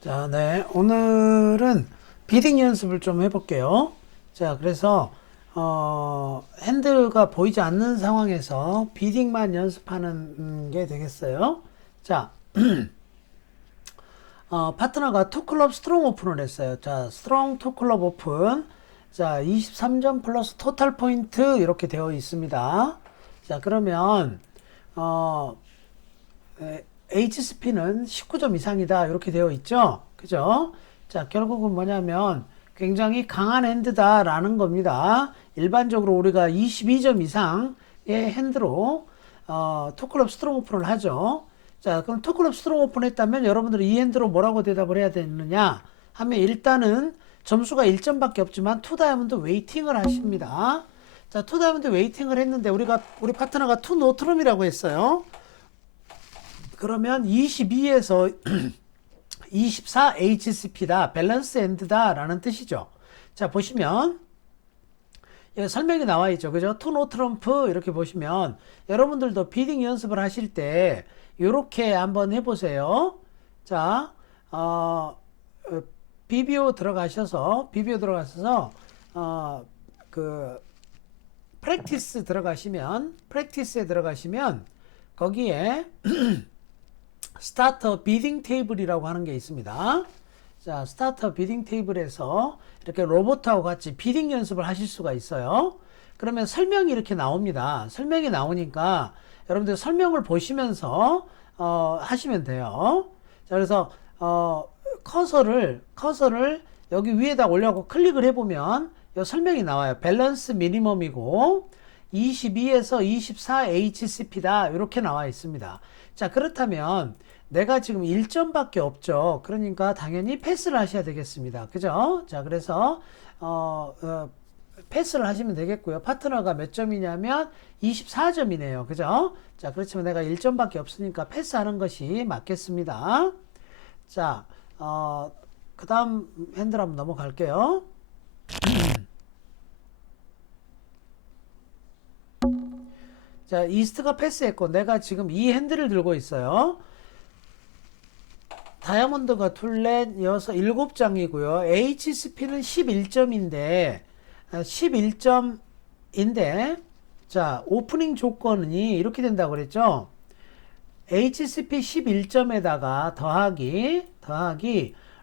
자, 네. 오늘은 비딩 연습을 좀 해볼게요. 자, 그래서, 핸드가 보이지 않는 상황에서 비딩만 연습하는 게 되겠어요. 자, 파트너가 투클럽 스트롱 오픈을 했어요. 자, 스트롱 투클럽 오픈. 자, 23점 플러스 토탈 포인트 이렇게 되어 있습니다. 자, 그러면, 어, HSP는 19점 이상이다. 이렇게 되어 있죠. 그죠? 자, 결국은 뭐냐면 굉장히 강한 핸드다라는 겁니다. 일반적으로 우리가 22점 이상의 핸드로 투클럽 스트롱 오픈을 하죠. 자, 그럼 투클럽 스트롱 오픈 했다면 여러분들은 이 핸드로 뭐라고 대답을 해야 되느냐 하면 일단은 점수가 1점밖에 없지만 투 다이아몬드 웨이팅을 하십니다. 자, 투 다이아몬드 웨이팅을 했는데 우리 파트너가 투 노트럼이라고 했어요. 그러면 22에서 24 HCP다. 밸런스 엔드다. 라는 뜻이죠. 자, 보시면, 여기 설명이 나와 있죠. 그죠? 투노 트럼프 이렇게 보시면, 여러분들도 비딩 연습을 하실 때, 이렇게 한번 해보세요. 자, 비비오 들어가셔서, 그, 프랙티스에 들어가시면, 거기에, 스타터 비딩 테이블이라고 하는 게 있습니다. 자, 스타터 비딩 테이블에서 이렇게 로봇하고 같이 비딩 연습을 하실 수가 있어요. 그러면 설명이 이렇게 나옵니다. 설명이 나오니까 여러분들 설명을 보시면서 하시면 돼요. 자, 그래서 커서를 여기 위에다 올려고 클릭을 해보면 이 설명이 나와요. 밸런스 미니멈이고 22에서 24 HCP다 이렇게 나와 있습니다. 자, 그렇다면 내가 지금 1점밖에 없죠. 그러니까 당연히 패스를 하셔야 되겠습니다. 그죠? 자, 그래서 패스를 하시면 되겠고요. 파트너가 몇 점이냐면 24점이네요. 그죠? 자, 그렇지만 내가 1점밖에 없으니까 패스하는 것이 맞겠습니다. 자, 그 다음 핸들 한번 넘어갈게요. 자, 이스트가 패스했고 내가 지금 이 핸들을 들고 있어요. 다이아몬드가 둘넷 여섯 7장이고요. HCP는 11점인데 11점인데 자, 오프닝 조건이 이렇게 된다고 그랬죠. HCP 11점에다가 더하기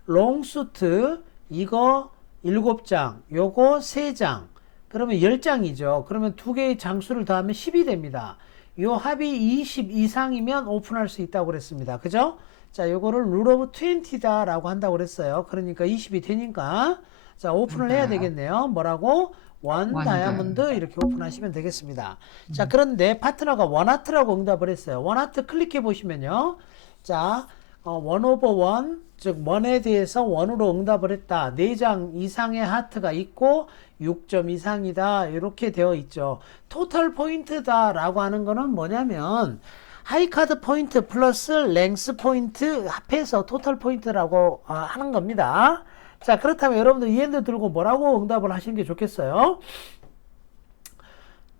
롱수트 이거 7장 요거 3장 그러면 10장이죠. 그러면 두 개의 장수를 더하면 10이 됩니다. 요 합이 20 이상이면 오픈할 수 있다고 그랬습니다. 그죠? 자, 요거를 룰 오브 20다 라고 한다고 그랬어요. 그러니까 20이 되니까 자, 오픈을 해야 되겠네요. 뭐라고? 원 다이아몬드 이렇게 오픈하시면 되겠습니다. 자, 그런데 파트너가 원하트라고 응답을 했어요. 원하트 클릭해 보시면요. 자, 원 오버 원, 즉 원에 대해서 원으로 응답을 했다. 4장 이상의 하트가 있고 6점 이상이다. 이렇게 되어 있죠. 토탈 포인트다 라고 하는 거는 뭐냐면 하이카드 포인트 플러스 랭스 포인트 합해서 토탈 포인트라고 하는 겁니다. 자, 그렇다면 여러분들 이 핸드 들고 뭐라고 응답을 하시는 게 좋겠어요?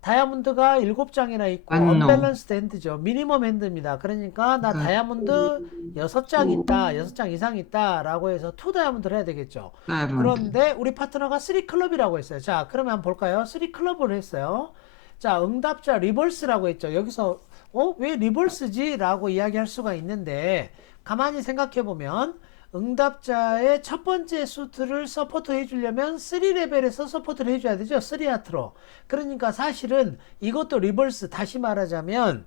다이아몬드가 7장이나 있고 언밸런스드 핸드죠. 미니멈 핸드입니다. 그러니까 나 다이아몬드 6장 있다. 6장 이상 있다. 라고 해서 2 다이아몬드를 해야 되겠죠. 그런데 우리 파트너가 3 클럽이라고 했어요. 자, 그러면 한번 볼까요? 3 클럽을 했어요. 자, 응답자 리버스라고 했죠. 여기서 왜 리버스지? 라고 이야기할 수가 있는데 가만히 생각해 보면 응답자의 첫 번째 수트를 서포트 해주려면 3레벨에서 서포트를 해줘야 되죠. 3하트로. 그러니까 사실은 이것도 리버스 다시 말하자면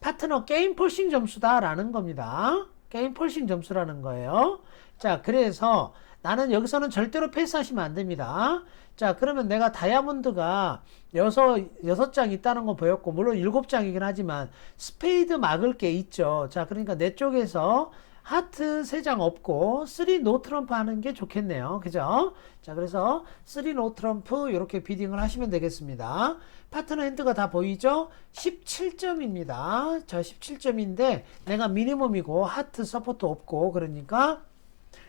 파트너 게임 폴싱 점수다라는 겁니다. 게임 폴싱 점수라는 거예요. 자, 그래서 나는 여기서는 절대로 패스하시면 안 됩니다. 자, 그러면 내가 다이아몬드가 6장 있다는 거 보였고, 물론 7장이긴 하지만 스페이드 막을 게 있죠. 자, 그러니까 내 쪽에서 하트 3장 없고 3 노 트럼프 하는 게 좋겠네요. 그죠? 자, 그래서 3 노 트럼프 이렇게 비딩을 하시면 되겠습니다. 파트너 핸드가 다 보이죠? 17점입니다. 자, 17점인데 내가 미니멈이고 하트 서포트 없고 그러니까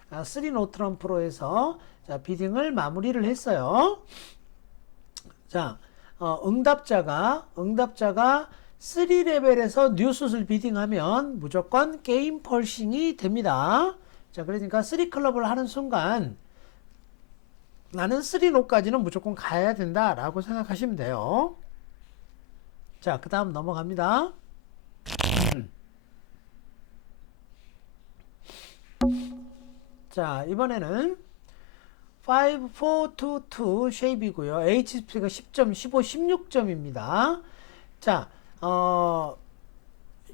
3 노 트럼프로 해서 자, 비딩을 마무리를 했어요. 자, 응답자가 3레벨에서 뉴스를 비딩하면 무조건 게임 펄싱이 됩니다. 자, 그러니까 3클럽을 하는 순간 나는 3노까지는 무조건 가야 된다라고 생각하시면 돼요. 자, 그 다음 넘어갑니다. 자, 이번에는 5, 4, 2, 2 쉐입이고요. HCP가 10점, 15, 16점입니다. 자,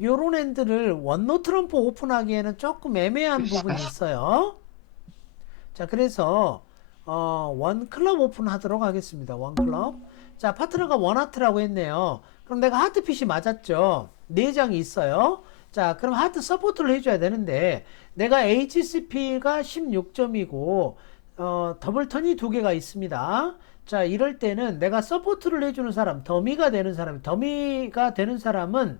요런 핸들을 원노 트럼프 오픈하기에는 조금 애매한 부분이 있어요. 자, 그래서 원 클럽 오픈하도록 하겠습니다. 원 클럽. 자, 파트너가 원 하트라고 했네요. 그럼 내가 하트 핏이 맞았죠. 4장이 있어요. 자, 그럼 하트 서포트를 해줘야 되는데 내가 HCP가 16점이고 더블턴이 2개가 있습니다. 자, 이럴 때는 내가 서포트를 해주는 사람, 더미가 되는 사람은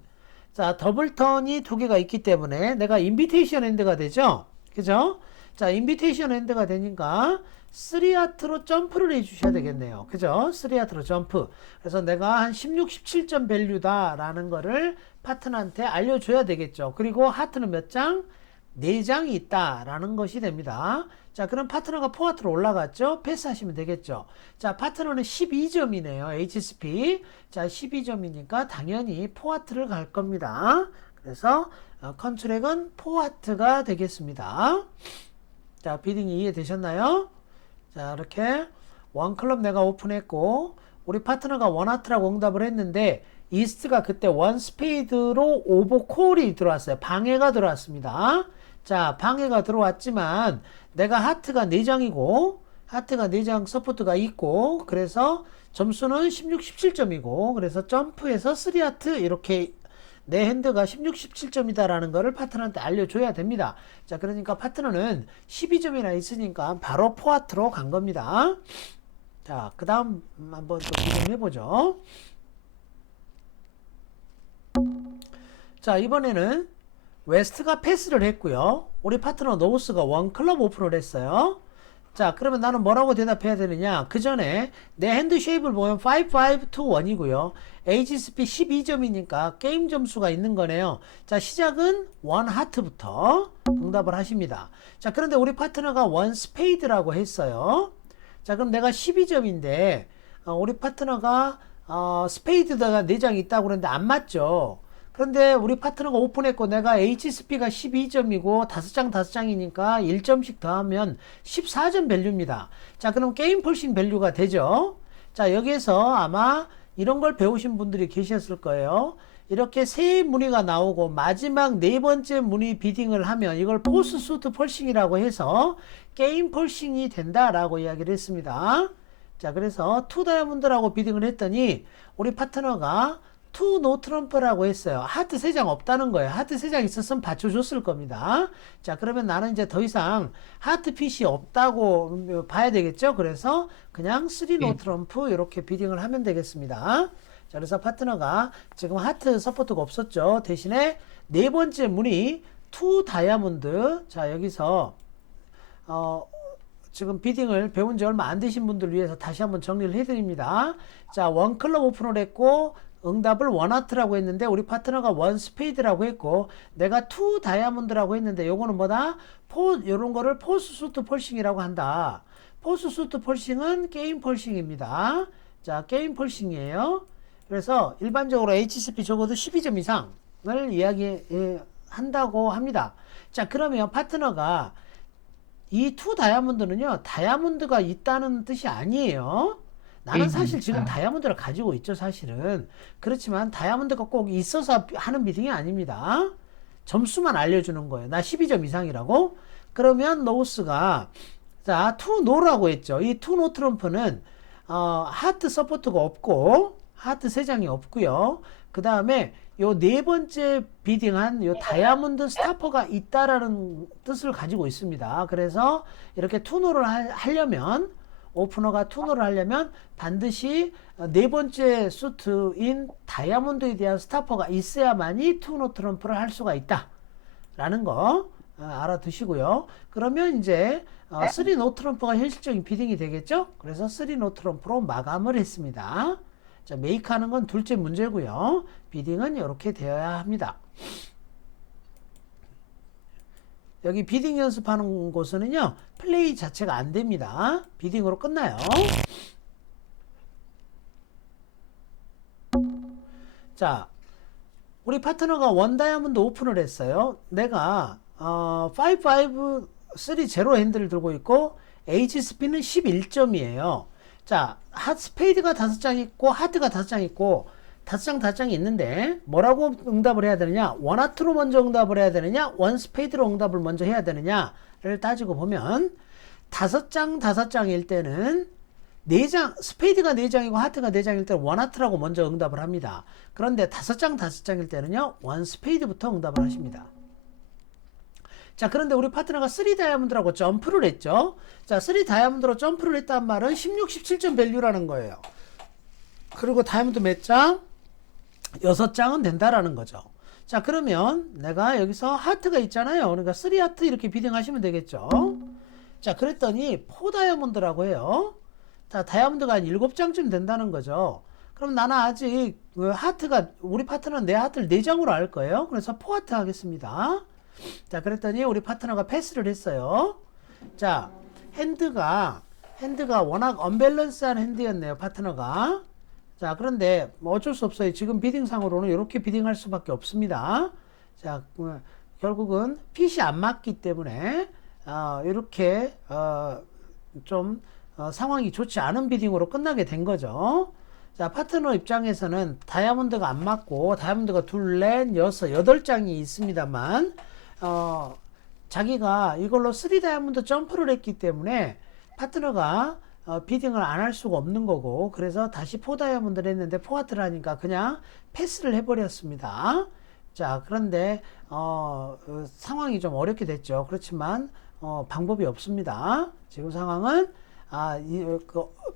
자, 더블턴이 2개가 있기 때문에 내가 인비테이션 핸드가 되죠. 그죠? 자, 인비테이션 핸드가 되니까 3하트로 점프를 해주셔야 되겠네요. 그죠? 3하트로 점프. 그래서 내가 한 16, 17점 밸류다라는 거를 파트너한테 알려줘야 되겠죠. 그리고 하트는 몇 장? 4장이 있다라는 것이 됩니다. 자, 그럼 파트너가 4하트로 올라갔죠? 패스하시면 되겠죠. 자, 파트너는 12점이네요. HCP. 자, 12점이니까 당연히 4하트를 갈 겁니다. 그래서 컨트랙은 4하트가 되겠습니다. 자, 비딩이 이해되셨나요? 자, 이렇게 원클럽 내가 오픈했고 우리 파트너가 원하트라고 응답을 했는데 이스트가 그때 원 스페이드로 오버콜이 들어왔어요. 방해가 들어왔습니다. 자, 방해가 들어왔지만 내가 하트가 4장이고 하트가 4장 서포트가 있고 그래서 점수는 16, 17점이고 그래서 점프해서 3하트 이렇게 내 핸드가 16, 17점이다라는 거를 파트너한테 알려줘야 됩니다. 자, 그러니까 파트너는 12점이나 있으니까 바로 4하트로 간 겁니다. 자, 그 다음 한번 또 비교해보죠. 자, 이번에는 웨스트가 패스를 했고요. 우리 파트너 노우스가 원 클럽 오픈을 했어요. 자, 그러면 나는 뭐라고 대답해야 되느냐? 그 전에 내 핸드 쉐입을 보면 5, 5, 2, 1이고요. HCP 12점이니까 게임 점수가 있는 거네요. 자, 시작은 원 하트부터 응답을 하십니다. 자, 그런데 우리 파트너가 원 스페이드라고 했어요. 자, 그럼 내가 12점인데 우리 파트너가 스페이드가 4장 있다고 그러는데 안 맞죠? 그런데 우리 파트너가 오픈했고 내가 HCP가 12점이고 5장 5장이니까 1점씩 더하면 14점 밸류입니다. 자, 그럼 게임 펄싱 밸류가 되죠. 자, 여기에서 아마 이런 걸 배우신 분들이 계셨을 거예요. 이렇게 세 무늬가 나오고 마지막 4번째 무늬 비딩을 하면 이걸 포스 수트 펄싱이라고 해서 게임 펄싱이 된다라고 이야기를 했습니다. 자, 그래서 투 다이아몬드라고 비딩을 했더니 우리 파트너가 투 노 트럼프라고 했어요. 하트 3장 없다는 거예요. 하트 3장 있었으면 받쳐줬을 겁니다. 자, 그러면 나는 이제 더 이상 하트 핏이 없다고 봐야 되겠죠. 그래서 그냥 3 노 트럼프 이렇게 비딩을 하면 되겠습니다. 자, 그래서 파트너가 지금 하트 서포트가 없었죠. 대신에 4번째 무늬 투 다이아몬드. 자, 여기서 지금 비딩을 배운 지 얼마 안 되신 분들 위해서 다시 한번 정리를 해드립니다. 자, 원 클럽 오픈을 했고 응답을 원 하트라고 했는데 우리 파트너가 원 스페이드라고 했고 내가 투 다이아몬드라고 했는데 요거는 뭐다? 요런 거를 포스 수트 펄싱이라고 한다. 포스 수트 펄싱은 게임 펄싱입니다. 자, 게임 펄싱이에요. 그래서 일반적으로 HCP 적어도 12점 이상을 이야기한다고 합니다. 자, 그러면 파트너가 이 투 다이아몬드는요, 다이아몬드가 있다는 뜻이 아니에요. 나는 사실 지금 다이아몬드를 가지고 있죠, 사실은. 그렇지만 다이아몬드가 꼭 있어서 하는 비딩이 아닙니다. 점수만 알려주는 거예요. 나 12점 이상이라고? 그러면 노우스가 자, 투 노라고 했죠. 이 투 노 트럼프는 하트 서포트가 없고 하트 3장이 없고요. 그 다음에 요 4번째 비딩한 요 다이아몬드 스타퍼가 있다라는 뜻을 가지고 있습니다. 그래서 이렇게 투노를 하려면 오프너가 투노를 하려면 반드시 4번째 수트인 다이아몬드에 대한 스타퍼가 있어야만이 투노 트럼프를 할 수가 있다 라는 거 알아두시고요. 그러면 이제 3노 트럼프가 현실적인 비딩이 되겠죠. 그래서 3노 트럼프로 마감을 했습니다. 자, 메이크 하는 건 둘째 문제고요. 비딩은 이렇게 되어야 합니다. 여기 비딩 연습하는 곳은요, 플레이 자체가 안 됩니다. 비딩으로 끝나요. 자, 우리 파트너가 원 다이아몬드 오픈을 했어요. 내가 5-5-3-0 핸들을 들고 있고 HSP는 11점이에요. 자, 스페이드가 5장 있고 하트가 5장 있고 5장이 있는데 뭐라고 응답을 해야 되느냐? 원 하트로 먼저 응답을 해야 되느냐? 원 스페이드로 응답을 먼저 해야 되느냐를 따지고 보면 5장일 때는 4장, 스페이드가 4장이고 하트가 4장일 때는 원 하트라고 먼저 응답을 합니다. 그런데 5장일 때는요, 원 스페이드부터 응답을 하십니다. 자, 그런데 우리 파트너가 3 다이아몬드라고 점프를 했죠. 자, 3 다이아몬드로 점프를 했단 말은 16, 17점 밸류라는 거예요. 그리고 다이아몬드 몇 장? 6장은 된다라는 거죠. 자, 그러면 내가 여기서 하트가 있잖아요. 그러니까 3 하트 이렇게 비딩하시면 되겠죠. 자, 그랬더니 4 다이아몬드라고 해요. 자, 다이아몬드가 한 7장쯤 된다는 거죠. 그럼 나는 아직 하트가, 우리 파트너는 내 하트를 4장으로 할 거예요. 그래서 4 하트 하겠습니다. 자, 그랬더니 우리 파트너가 패스를 했어요. 자, 핸드가 워낙 언밸런스한 핸드였네요, 파트너가. 자, 그런데 뭐 어쩔 수 없어요. 지금 비딩상으로는 이렇게 비딩할 수밖에 없습니다. 자, 결국은 핏이 안 맞기 때문에 이렇게 좀 상황이 좋지 않은 비딩으로 끝나게 된 거죠. 자, 파트너 입장에서는 다이아몬드가 안 맞고 다이아몬드가 둘, 넷, 여섯, 8장이 있습니다만 자기가 이걸로 3 다이아몬드 점프를 했기 때문에 파트너가 비딩을 안 할 수가 없는 거고, 그래서 다시 4 다이아몬드를 했는데 4 하트를 하니까 그냥 패스를 해버렸습니다. 자, 그런데 상황이 좀 어렵게 됐죠. 그렇지만 방법이 없습니다. 지금 상황은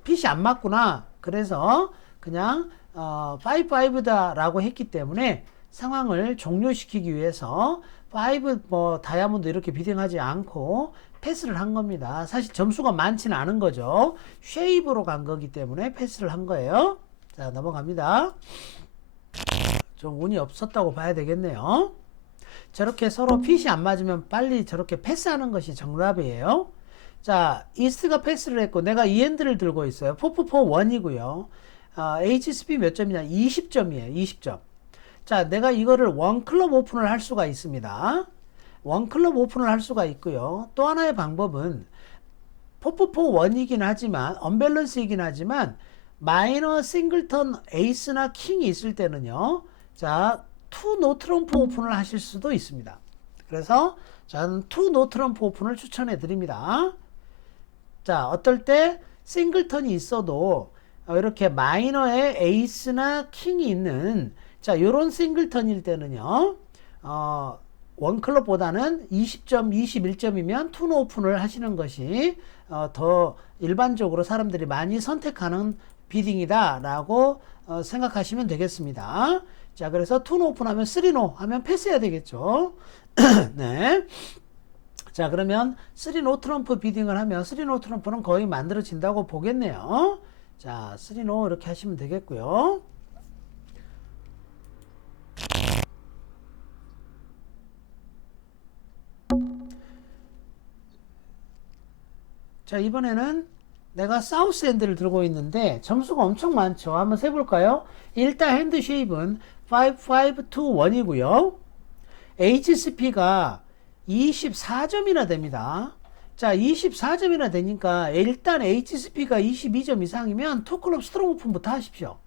핏이 안 맞구나. 그래서 그냥 5-5다 라고 했기 때문에 상황을 종료시키기 위해서 5 다이아몬드 이렇게 비딩하지 않고 패스를 한 겁니다. 사실 점수가 많지는 않은 거죠. 쉐입으로 간 거기 때문에 패스를 한 거예요. 자, 넘어갑니다. 좀 운이 없었다고 봐야 되겠네요. 저렇게 서로 핏이 안 맞으면 빨리 저렇게 패스하는 것이 정답이에요. 자, 이스트가 패스를 했고 내가 이 핸드를 들고 있어요. 4-4-1이고요. HSP 몇 점이냐? 20점이에요. 20점. 자, 내가 이거를 원클럽 오픈을 할 수가 있습니다. 원클럽 오픈을 할 수가 있고요. 또 하나의 방법은 4-4-1이긴 하지만 언밸런스이긴 하지만 마이너 싱글턴 에이스나 킹이 있을 때는요. 자, 2 노트럼프 오픈을 하실 수도 있습니다. 그래서 저는 2 노트럼프 오픈을 추천해 드립니다. 자, 어떨 때 싱글턴이 있어도 이렇게 마이너에 에이스나 킹이 있는, 자, 요런 싱글턴일 때는요, 원클럽보다는 20점, 21점이면 투노 오픈을 하시는 것이 더 일반적으로 사람들이 많이 선택하는 비딩이다 라고 생각하시면 되겠습니다. 자, 그래서 투노 오픈하면 3노 하면 패스해야 되겠죠. 네. 자, 그러면 3노 트럼프 비딩을 하면 3노 트럼프는 거의 만들어진다고 보겠네요. 자, 3노 이렇게 하시면 되겠고요. 자, 이번에는 내가 사우스 핸드를 들고 있는데 점수가 엄청 많죠. 한번 세볼까요? 일단 핸드 쉐입은 5-5-2-1이고요. HSP가 24점이나 됩니다. 자, 24점이나 되니까 일단 HSP가 22점 이상이면 투클럽 스트롱 오픈부터 하십시오.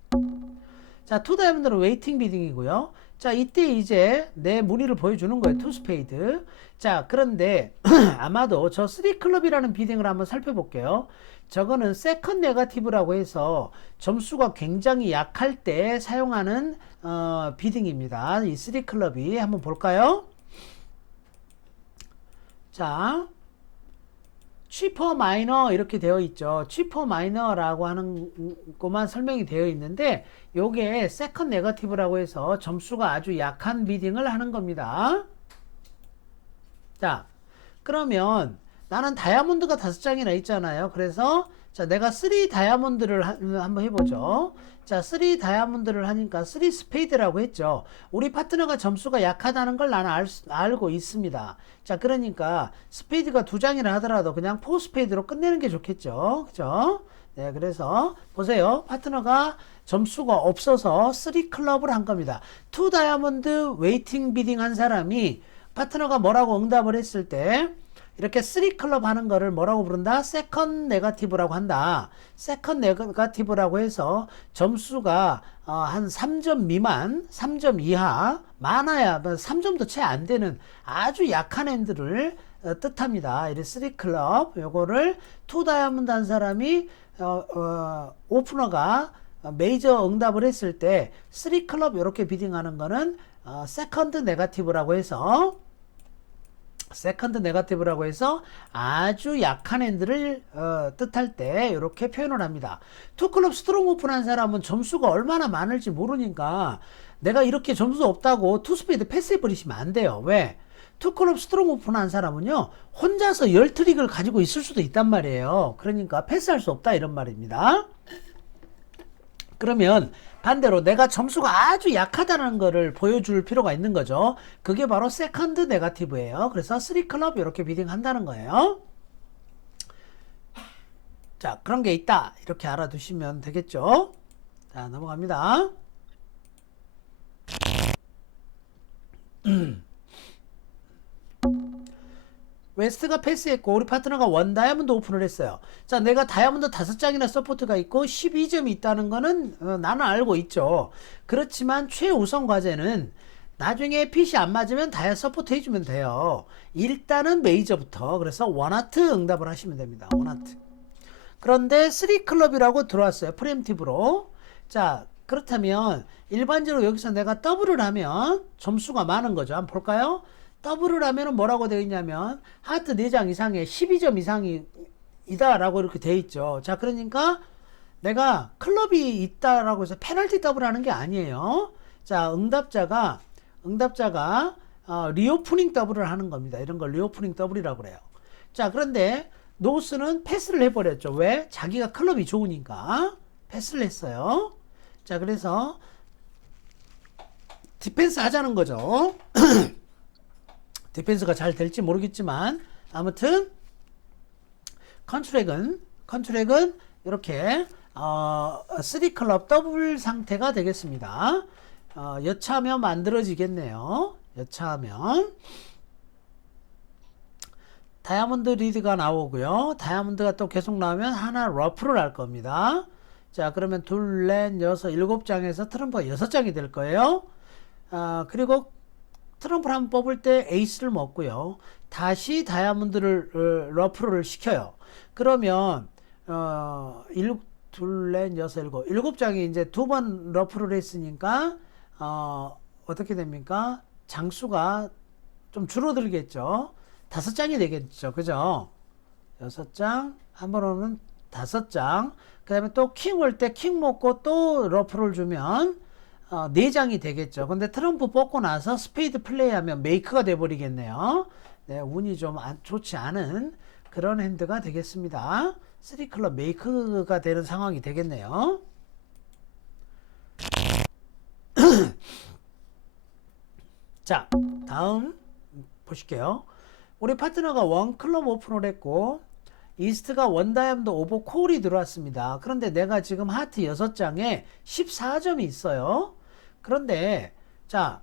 자, 투 다이아몬드는 웨이팅 비딩이고요. 자, 이때 이제 내 무늬를 보여주는 거예요. 투 스페이드. 자, 그런데 아마도 저 3클럽이라는 비딩을 한번 살펴볼게요. 저거는 세컨 네거티브라고 해서 점수가 굉장히 약할 때 사용하는 비딩입니다. 이 3클럽이 한번 볼까요? 자, 취퍼 마이너 이렇게 되어 있죠. 취퍼 마이너라고 하는 것만 설명이 되어 있는데 요게 세컨 네거티브라고 해서 점수가 아주 약한 비딩을 하는 겁니다. 자, 그러면 나는 다이아몬드가 5장이나 있잖아요. 그래서 자, 내가 3 다이아몬드를 한번 해보죠. 자, 3 다이아몬드를 하니까 3 스페이드라고 했죠. 우리 파트너가 점수가 약하다는 걸 나는 알고 있습니다. 자, 그러니까 스페이드가 2장이라 하더라도 그냥 4 스페이드로 끝내는 게 좋겠죠. 그죠? 네, 그래서 보세요. 파트너가 점수가 없어서 3 클럽을 한 겁니다. 2 다이아몬드 웨이팅 비딩 한 사람이 파트너가 뭐라고 응답을 했을 때 이렇게 3 클럽 하는 거를 뭐라고 부른다? 세컨 네거티브라고 한다. 세컨 네거티브라고 해서 점수가 한 3점 미만, 3점 이하, 많아야 3점도 채 안 되는 아주 약한 핸들을 뜻합니다. 이 3 클럽 요거를 2 다이아몬드 한 사람이 오프너가 메이저 응답을 했을 때 3 클럽 이렇게 비딩하는 거는 세컨드 네거티브라고 해서 아주 약한 핸들을 뜻할 때 이렇게 표현을 합니다. 2 클럽 스트롱 오픈한 사람은 점수가 얼마나 많을지 모르니까 내가 이렇게 점수 없다고 2 스페이드 패스해 버리시면 안 돼요. 왜? 2 클럽 스트롱 오픈한 사람은요 혼자서 10트릭을 가지고 있을 수도 있단 말이에요. 그러니까 패스할 수 없다 이런 말입니다. 그러면 반대로 내가 점수가 아주 약하다는 거를 보여줄 필요가 있는 거죠. 그게 바로 세컨드 네거티브예요. 그래서 3 클럽 이렇게 비딩 한다는 거예요. 자, 그런 게 있다 이렇게 알아두시면 되겠죠. 자, 넘어갑니다. 웨스트가 패스했고 우리 파트너가 1 다이아몬드 오픈을 했어요. 자, 내가 다이아몬드 5장이나 서포트가 있고 12점이 있다는 거는 나는 알고 있죠. 그렇지만 최우선 과제는 나중에 핏이 안 맞으면 다이아 서포트 해주면 돼요. 일단은 메이저부터. 그래서 원하트 응답을 하시면 됩니다. 원하트. 그런데 3 클럽이라고 들어왔어요. 프리엠티브로. 자, 그렇다면 일반적으로 여기서 내가 더블을 하면 점수가 많은 거죠. 한번 볼까요? 더블을 하면 뭐라고 되어 있냐면 하트 4장 이상에 12점 이상이 이다라고 이렇게 되어 있죠. 자, 그러니까 내가 클럽이 있다라고 해서 페널티 더블 하는 게 아니에요. 자, 응답자가 리오프닝 더블을 하는 겁니다. 이런 걸 리오프닝 더블이라고 그래요. 자, 그런데 노스는 패스를 해버렸죠. 왜? 자기가 클럽이 좋으니까 패스를 했어요. 자, 그래서 디펜스 하자는 거죠. 디펜스가 잘 될지 모르겠지만 아무튼 컨트랙은 이렇게 3 클럽 더블 상태가 되겠습니다. 여차하면 만들어지겠네요. 여차하면 다이아몬드 리드가 나오고요. 다이아몬드가 또 계속 나오면 하나 러프를 할 겁니다. 자, 그러면 둘, 넷, 여섯, 7장에서 트럼프가 6장이 될 거예요. 그리고 트럼프를 한번 뽑을 때 에이스를 먹고요. 다시 다이아몬드를 러프를 시켜요. 그러면 둘, 넷, 여섯, 7장이 이제 2번 러프를 했으니까 어떻게 됩니까? 장수가 좀 줄어들겠죠. 5장이 되겠죠. 그죠? 6장, 한 번 오면 5장. 그 다음에 또 킹 올 때 킹 먹고 또 러프를 주면 4장이 되겠죠. 근데 트럼프 뽑고 나서 스페이드 플레이하면 메이크가 돼버리겠네요. 네, 운이 좀 좋지 않은 그런 핸드가 되겠습니다. 3 클럽 메이크가 되는 상황이 되겠네요. 자, 다음 보실게요. 우리 파트너가 1 클럽 오픈을 했고 이스트가 1 다이아몬드 오버 콜이 들어왔습니다. 그런데 내가 지금 하트 6장에 14점이 있어요. 그런데 자,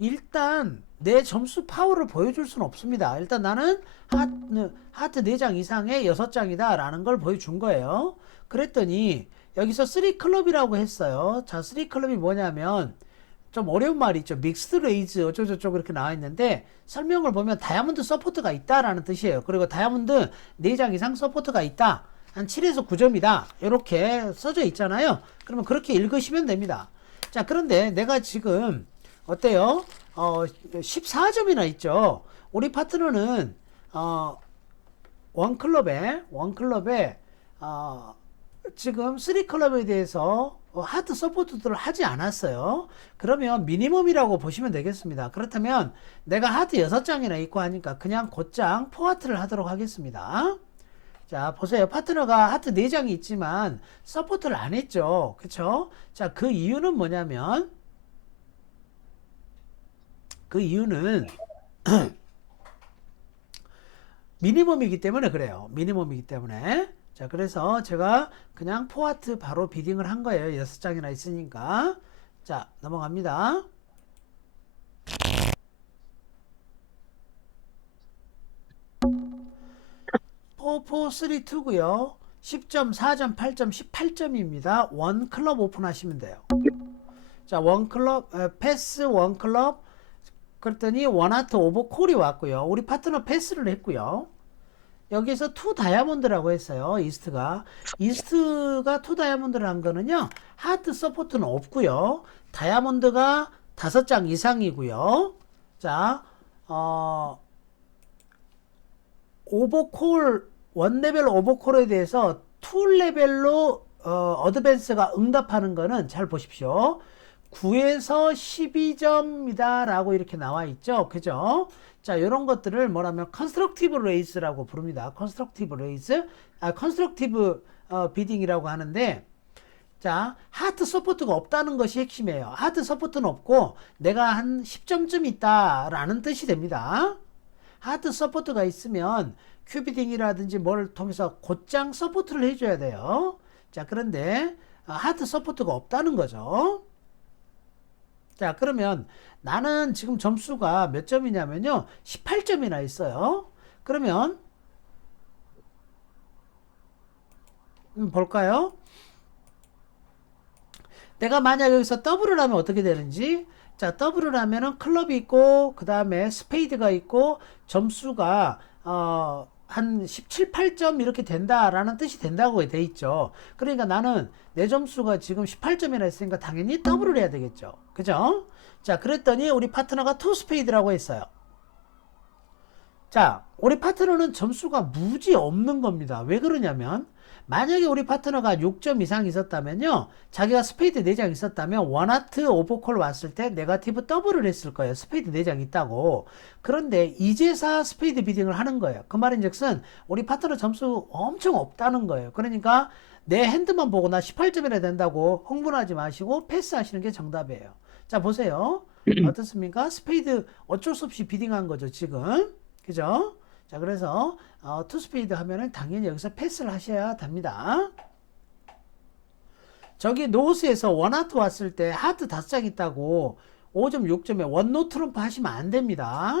일단 내 점수 파워를 보여줄 수는 없습니다. 일단 나는 하트 4장 이상의 6장이다 라는 걸 보여준 거예요. 그랬더니 여기서 3 클럽이라고 했어요. 자, 3 클럽이 뭐냐면 좀 어려운 말이 있죠. 믹스드 레이즈 어쩌고저쩌고 이렇게 나와 있는데 설명을 보면 다이아몬드 서포트가 있다라는 뜻이에요. 그리고 다이아몬드 4장 이상 서포트가 있다. 한 7에서 9점이다. 이렇게 써져 있잖아요. 그러면 그렇게 읽으시면 됩니다. 자, 그런데 내가 지금 어때요? 14점이나 있죠. 우리 파트너는 원클럽에 지금 3 클럽에 대해서 하트 서포트들을 하지 않았어요. 그러면 미니멈이라고 보시면 되겠습니다. 그렇다면 내가 하트 6장이나 있고 하니까 그냥 곧장 포하트를 하도록 하겠습니다. 자, 보세요. 파트너가 하트 4장이 있지만 서포트를 안 했죠. 그쵸? 자, 그 이유는 뭐냐면, 그 이유는 미니멈이기 때문에 그래요. 미니멈이기 때문에. 자, 그래서 제가 그냥 포하트 바로 비딩을 한 거예요. 6장이나 있으니까. 자, 넘어갑니다. 4432고요. 10점, 4점, 8점, 18점입니다. 원 클럽 오픈하시면 돼요. 자, 원 클럽, 패스 원 클럽. 그랬더니 원하트 오버 콜이 왔고요. 우리 파트너 패스를 했고요. 여기서 투 다이아몬드라고 했어요. 이스트가 투 다이아몬드를 한 거는요. 하트 서포트는 없고요. 다이아몬드가 5장 이상이고요. 자, 오버콜 원레벨 오버콜에 대해서 투 레벨로 어드밴스가 응답하는 거는 잘 보십시오. 9에서 12점이다 라고 이렇게 나와 있죠. 그죠? 자, 이런 것들을 뭐라면 컨스트럭티브 레이스라고 부릅니다. 컨스트럭티브 레이스, 컨스트럭티브 비딩이라고 하는데, 자, 하트 서포트가 없다는 것이 핵심이에요. 하트 서포트는 없고 내가 한 10점쯤 있다라는 뜻이 됩니다. 하트 서포트가 있으면 큐비딩이라든지 뭘 통해서 곧장 서포트를 해줘야 돼요. 자, 그런데 하트 서포트가 없다는 거죠. 자, 그러면 나는 지금 점수가 몇 점이냐면요. 18점이나 있어요. 그러면 볼까요? 내가 만약 여기서 더블을 하면 어떻게 되는지. 자, 더블을 하면은 클럽이 있고 그 다음에 스페이드가 있고 점수가 한 17, 8점 이렇게 된다라는 뜻이 된다고 돼 있죠. 그러니까 나는 내 점수가 지금 18점이나 있으니까 당연히 더블을 해야 되겠죠. 그죠? 자, 그랬더니 우리 파트너가 투 스페이드라고 했어요. 자, 우리 파트너는 점수가 무지 없는 겁니다. 왜 그러냐면 만약에 우리 파트너가 6점 이상 있었다면요. 자기가 스페이드 4장 있었다면 원하트 오버콜 왔을 때 네거티브 더블을 했을 거예요. 스페이드 4장 있다고. 그런데 이제사 스페이드 비딩을 하는 거예요. 그 말인즉슨 우리 파트너 점수 엄청 없다는 거예요. 그러니까 내 핸드만 보고 나 18점이나 된다고 흥분하지 마시고 패스하시는 게 정답이에요. 자, 보세요. 어떻습니까? 스페이드 어쩔 수 없이 비딩한 거죠, 지금. 그죠? 자, 그래서 투 스페이드 하면은 당연히 여기서 패스를 하셔야 됩니다. 저기 노스에서 원하트 왔을 때 하트 5장 있다고 5점, 6점에 원노 트럼프 하시면 안 됩니다.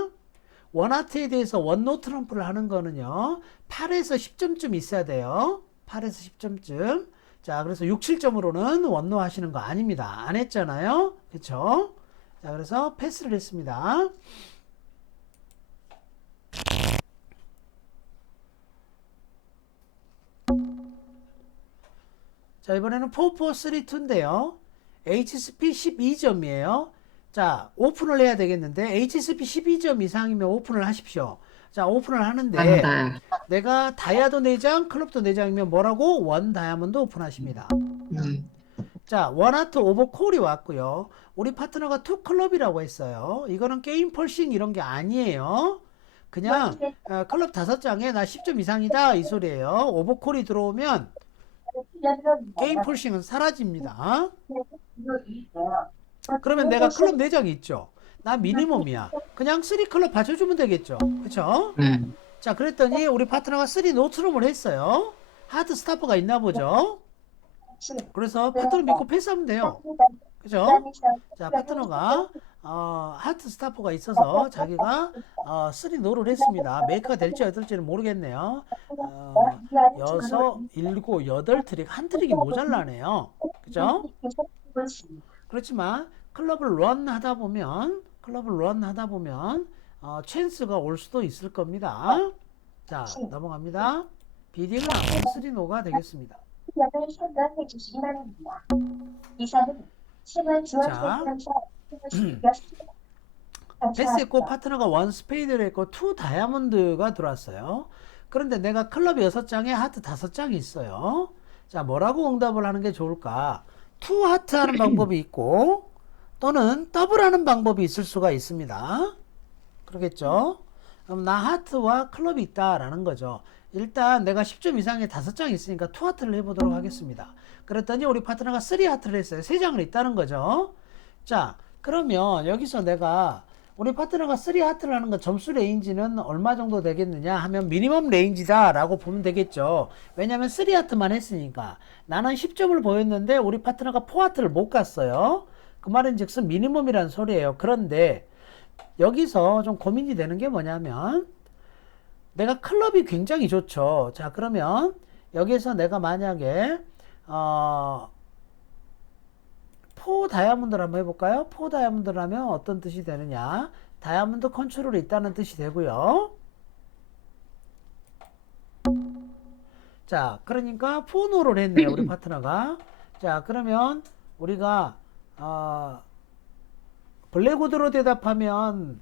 원하트에 대해서 원노 트럼프를 하는 거는요. 8에서 10점쯤 있어야 돼요. 8에서 10점쯤. 자, 그래서 6, 7점으로는 원노 하시는 거 아닙니다. 안 했잖아요. 그쵸? 자, 그래서 패스를 했습니다. 자, 이번에는 4432인데요. HSP 12점이에요. 자, 오픈을 해야 되겠는데 HSP 12점 이상이면 오픈을 하십시오. 자, 오픈을 하는데 내가 다이아도 4장, 클럽도 4장이면 뭐라고? 원 다이아몬드 오픈하십니다. 자, 원하트 오버콜이 왔고요. 우리 파트너가 투 클럽이라고 했어요. 이거는 게임 펄싱 이런 게 아니에요. 그냥 클럽 5장에 나 10점 이상이다 이 소리예요. 오버콜이 들어오면 게임 폴싱은 사라집니다. 그러면 내가 클럽 4장이 있죠. 나 미니멈이야. 그냥 3 클럽 받쳐주면 되겠죠. 그쵸? 자, 그랬더니 우리 파트너가 3 노트럼을 했어요. 하드 스타퍼가 있나 보죠. 그래서 파트너 믿고 패스하면 돼요. 그죠? 자, 파트너가 하트 스타퍼가 있어서 자기가 3 노를 했습니다. 메이크가 될지 어떨지는 모르겠네요. 6, 7, 8 트릭, 한 트릭이 모자라네요. 그죠? 그렇지만 클럽을 런 하다 보면 찬스가 올 수도 있을 겁니다. 자, 넘어갑니다. 비딩은 3 노가 되겠습니다. 자, 패스했고 파트너가 원 스페이드를 했고 투 다이아몬드가 들어왔어요. 그런데 내가 클럽 6장에 하트 5장이 있어요. 자, 뭐라고 응답을 하는 게 좋을까? 투 하트 하는 방법이 있고 또는 더블 하는 방법이 있을 수가 있습니다. 그러겠죠? 그럼 나 하트와 클럽이 있다라는 거죠. 일단 내가 10점 이상의 5장 있으니까 투하트를 해보도록 하겠습니다. 그랬더니 우리 파트너가 3하트를 했어요. 3장을 있다는 거죠. 자, 그러면 여기서 내가 우리 파트너가 3하트를 하는 거 점수 레인지는 얼마 정도 되겠느냐 하면 미니멈 레인지다 라고 보면 되겠죠. 왜냐면 3하트만 했으니까. 나는 10점을 보였는데 우리 파트너가 4하트를 못 갔어요. 그 말은 즉슨 미니멈이라는 소리예요. 그런데 여기서 좀 고민이 되는 게 뭐냐면 내가 클럽이 굉장히 좋죠. 자, 그러면 여기서 내가 만약에 4 다이아몬드를 한번 해볼까요? 4 다이아몬드를 하면 어떤 뜻이 되느냐? 다이아몬드 컨트롤이 있다는 뜻이 되고요. 자, 그러니까 4노를 했네요. 우리 파트너가. 자, 그러면 우리가 블랙우드로 대답하면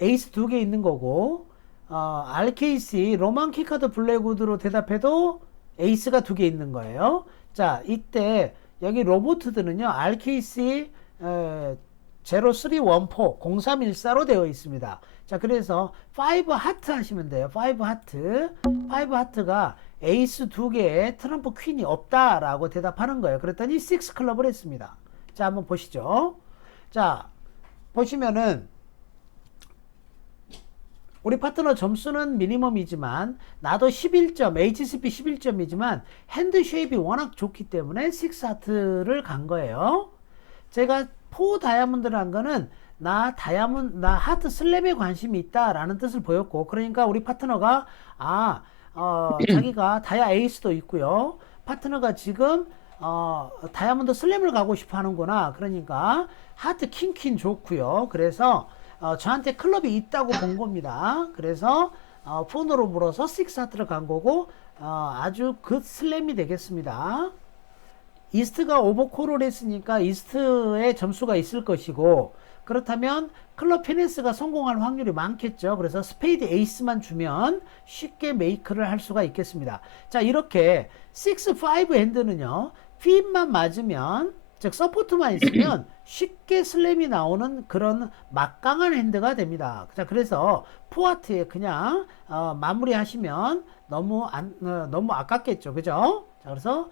에이스 2개 있는 거고 RKC 로만 키카드 블랙우드로 대답해도 에이스가 2개 있는 거예요. 자, 이때 여기 로보트들은요 RKC 0314 0314로 되어 있습니다. 자, 그래서 5 하트 하시면 돼요. 5 하트. 5 하트가 에이스 2개에 트럼프 퀸이 없다라고 대답하는 거예요. 그랬더니 6 클럽을 했습니다. 자, 한번 보시죠. 자, 보시면은 우리 파트너 점수는 미니멈이지만 나도 11점, HCP 11점이지만 핸드 쉐입이 워낙 좋기 때문에 6하트를 간 거예요. 제가 4 다이아몬드를 한 거는 나 하트 슬램에 관심이 있다라는 뜻을 보였고, 그러니까 우리 파트너가 자기가 다이아 에이스도 있고요. 파트너가 지금 다이아몬드 슬램을 가고 싶어 하는구나. 그러니까 하트 킹퀸 좋고요. 그래서 저한테 클럽이 있다고 본 겁니다. 그래서 폰으로 물어서 6하트를 간 거고 아주 굿 슬램이 되겠습니다. 이스트가 오버콜을 했으니까 이스트에 점수가 있을 것이고, 그렇다면 클럽 피니스가 성공할 확률이 많겠죠. 그래서 스페이드 에이스만 주면 쉽게 메이크를 할 수가 있겠습니다. 자, 이렇게 6, 5 핸드는요 핀만 맞으면, 즉 서포트만 있으면 쉽게 슬램이 나오는 그런 막강한 핸드가 됩니다. 자, 그래서 포아트에 그냥 마무리 하시면 너무 아깝겠죠. 그죠? 자, 그래서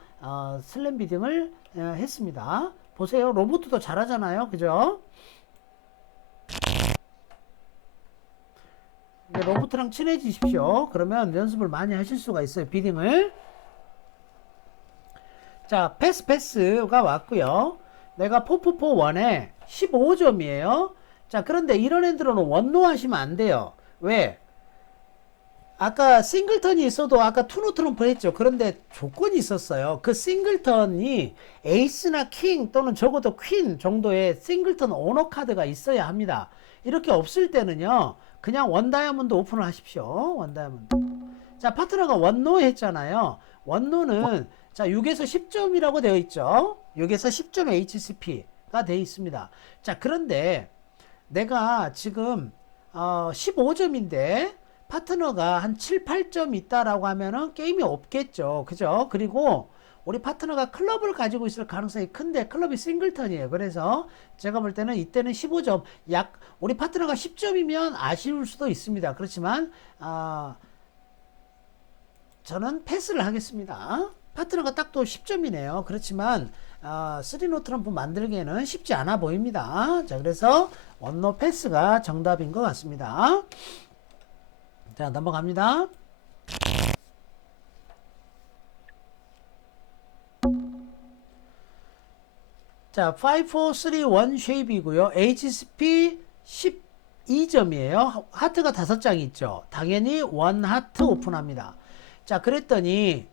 슬램 비딩을 했습니다. 보세요. 로봇도 잘하잖아요. 그죠? 로봇랑 친해지십시오. 그러면 연습을 많이 하실 수가 있어요. 비딩을. 자, 패스가 왔고요. 내가 441에 15점이에요. 자, 그런데 이런 핸드로는 원노 하시면 안 돼요. 왜? 아까 싱글턴이 있어도 아까 투노 트럼프 했죠. 그런데 조건이 있었어요. 그 싱글턴이 에이스나 킹 또는 적어도 퀸 정도의 싱글턴 오너 카드가 있어야 합니다. 이렇게 없을 때는요 그냥 원 다이아몬드 오픈을 하십시오. 원 다이아몬드. 자, 파트너가 원노 했잖아요. 원노는 자 6에서 10점이라고 되어 있죠. 6에서 10점 HCP가 되어 있습니다. 자, 그런데 내가 지금 15점인데 파트너가 한 7, 8점 있다라고 하면은 게임이 없겠죠. 그죠? 그리고 우리 파트너가 클럽을 가지고 있을 가능성이 큰데 클럽이 싱글턴이에요. 그래서 제가 볼 때는 이때는 15점, 우리 파트너가 10점이면 아쉬울 수도 있습니다. 그렇지만 저는 패스를 하겠습니다. 파트너가 딱 또 10점이네요. 그렇지만 3노 트럼프 만들기에는 쉽지 않아 보입니다. 자, 그래서 원노 패스가 정답인 것 같습니다. 자, 넘어갑니다. 자, 5, 4, 3, 1 쉐입이고요. HCP 12점이에요. 하트가 5장 있죠. 당연히 원 하트 오픈합니다. 자, 그랬더니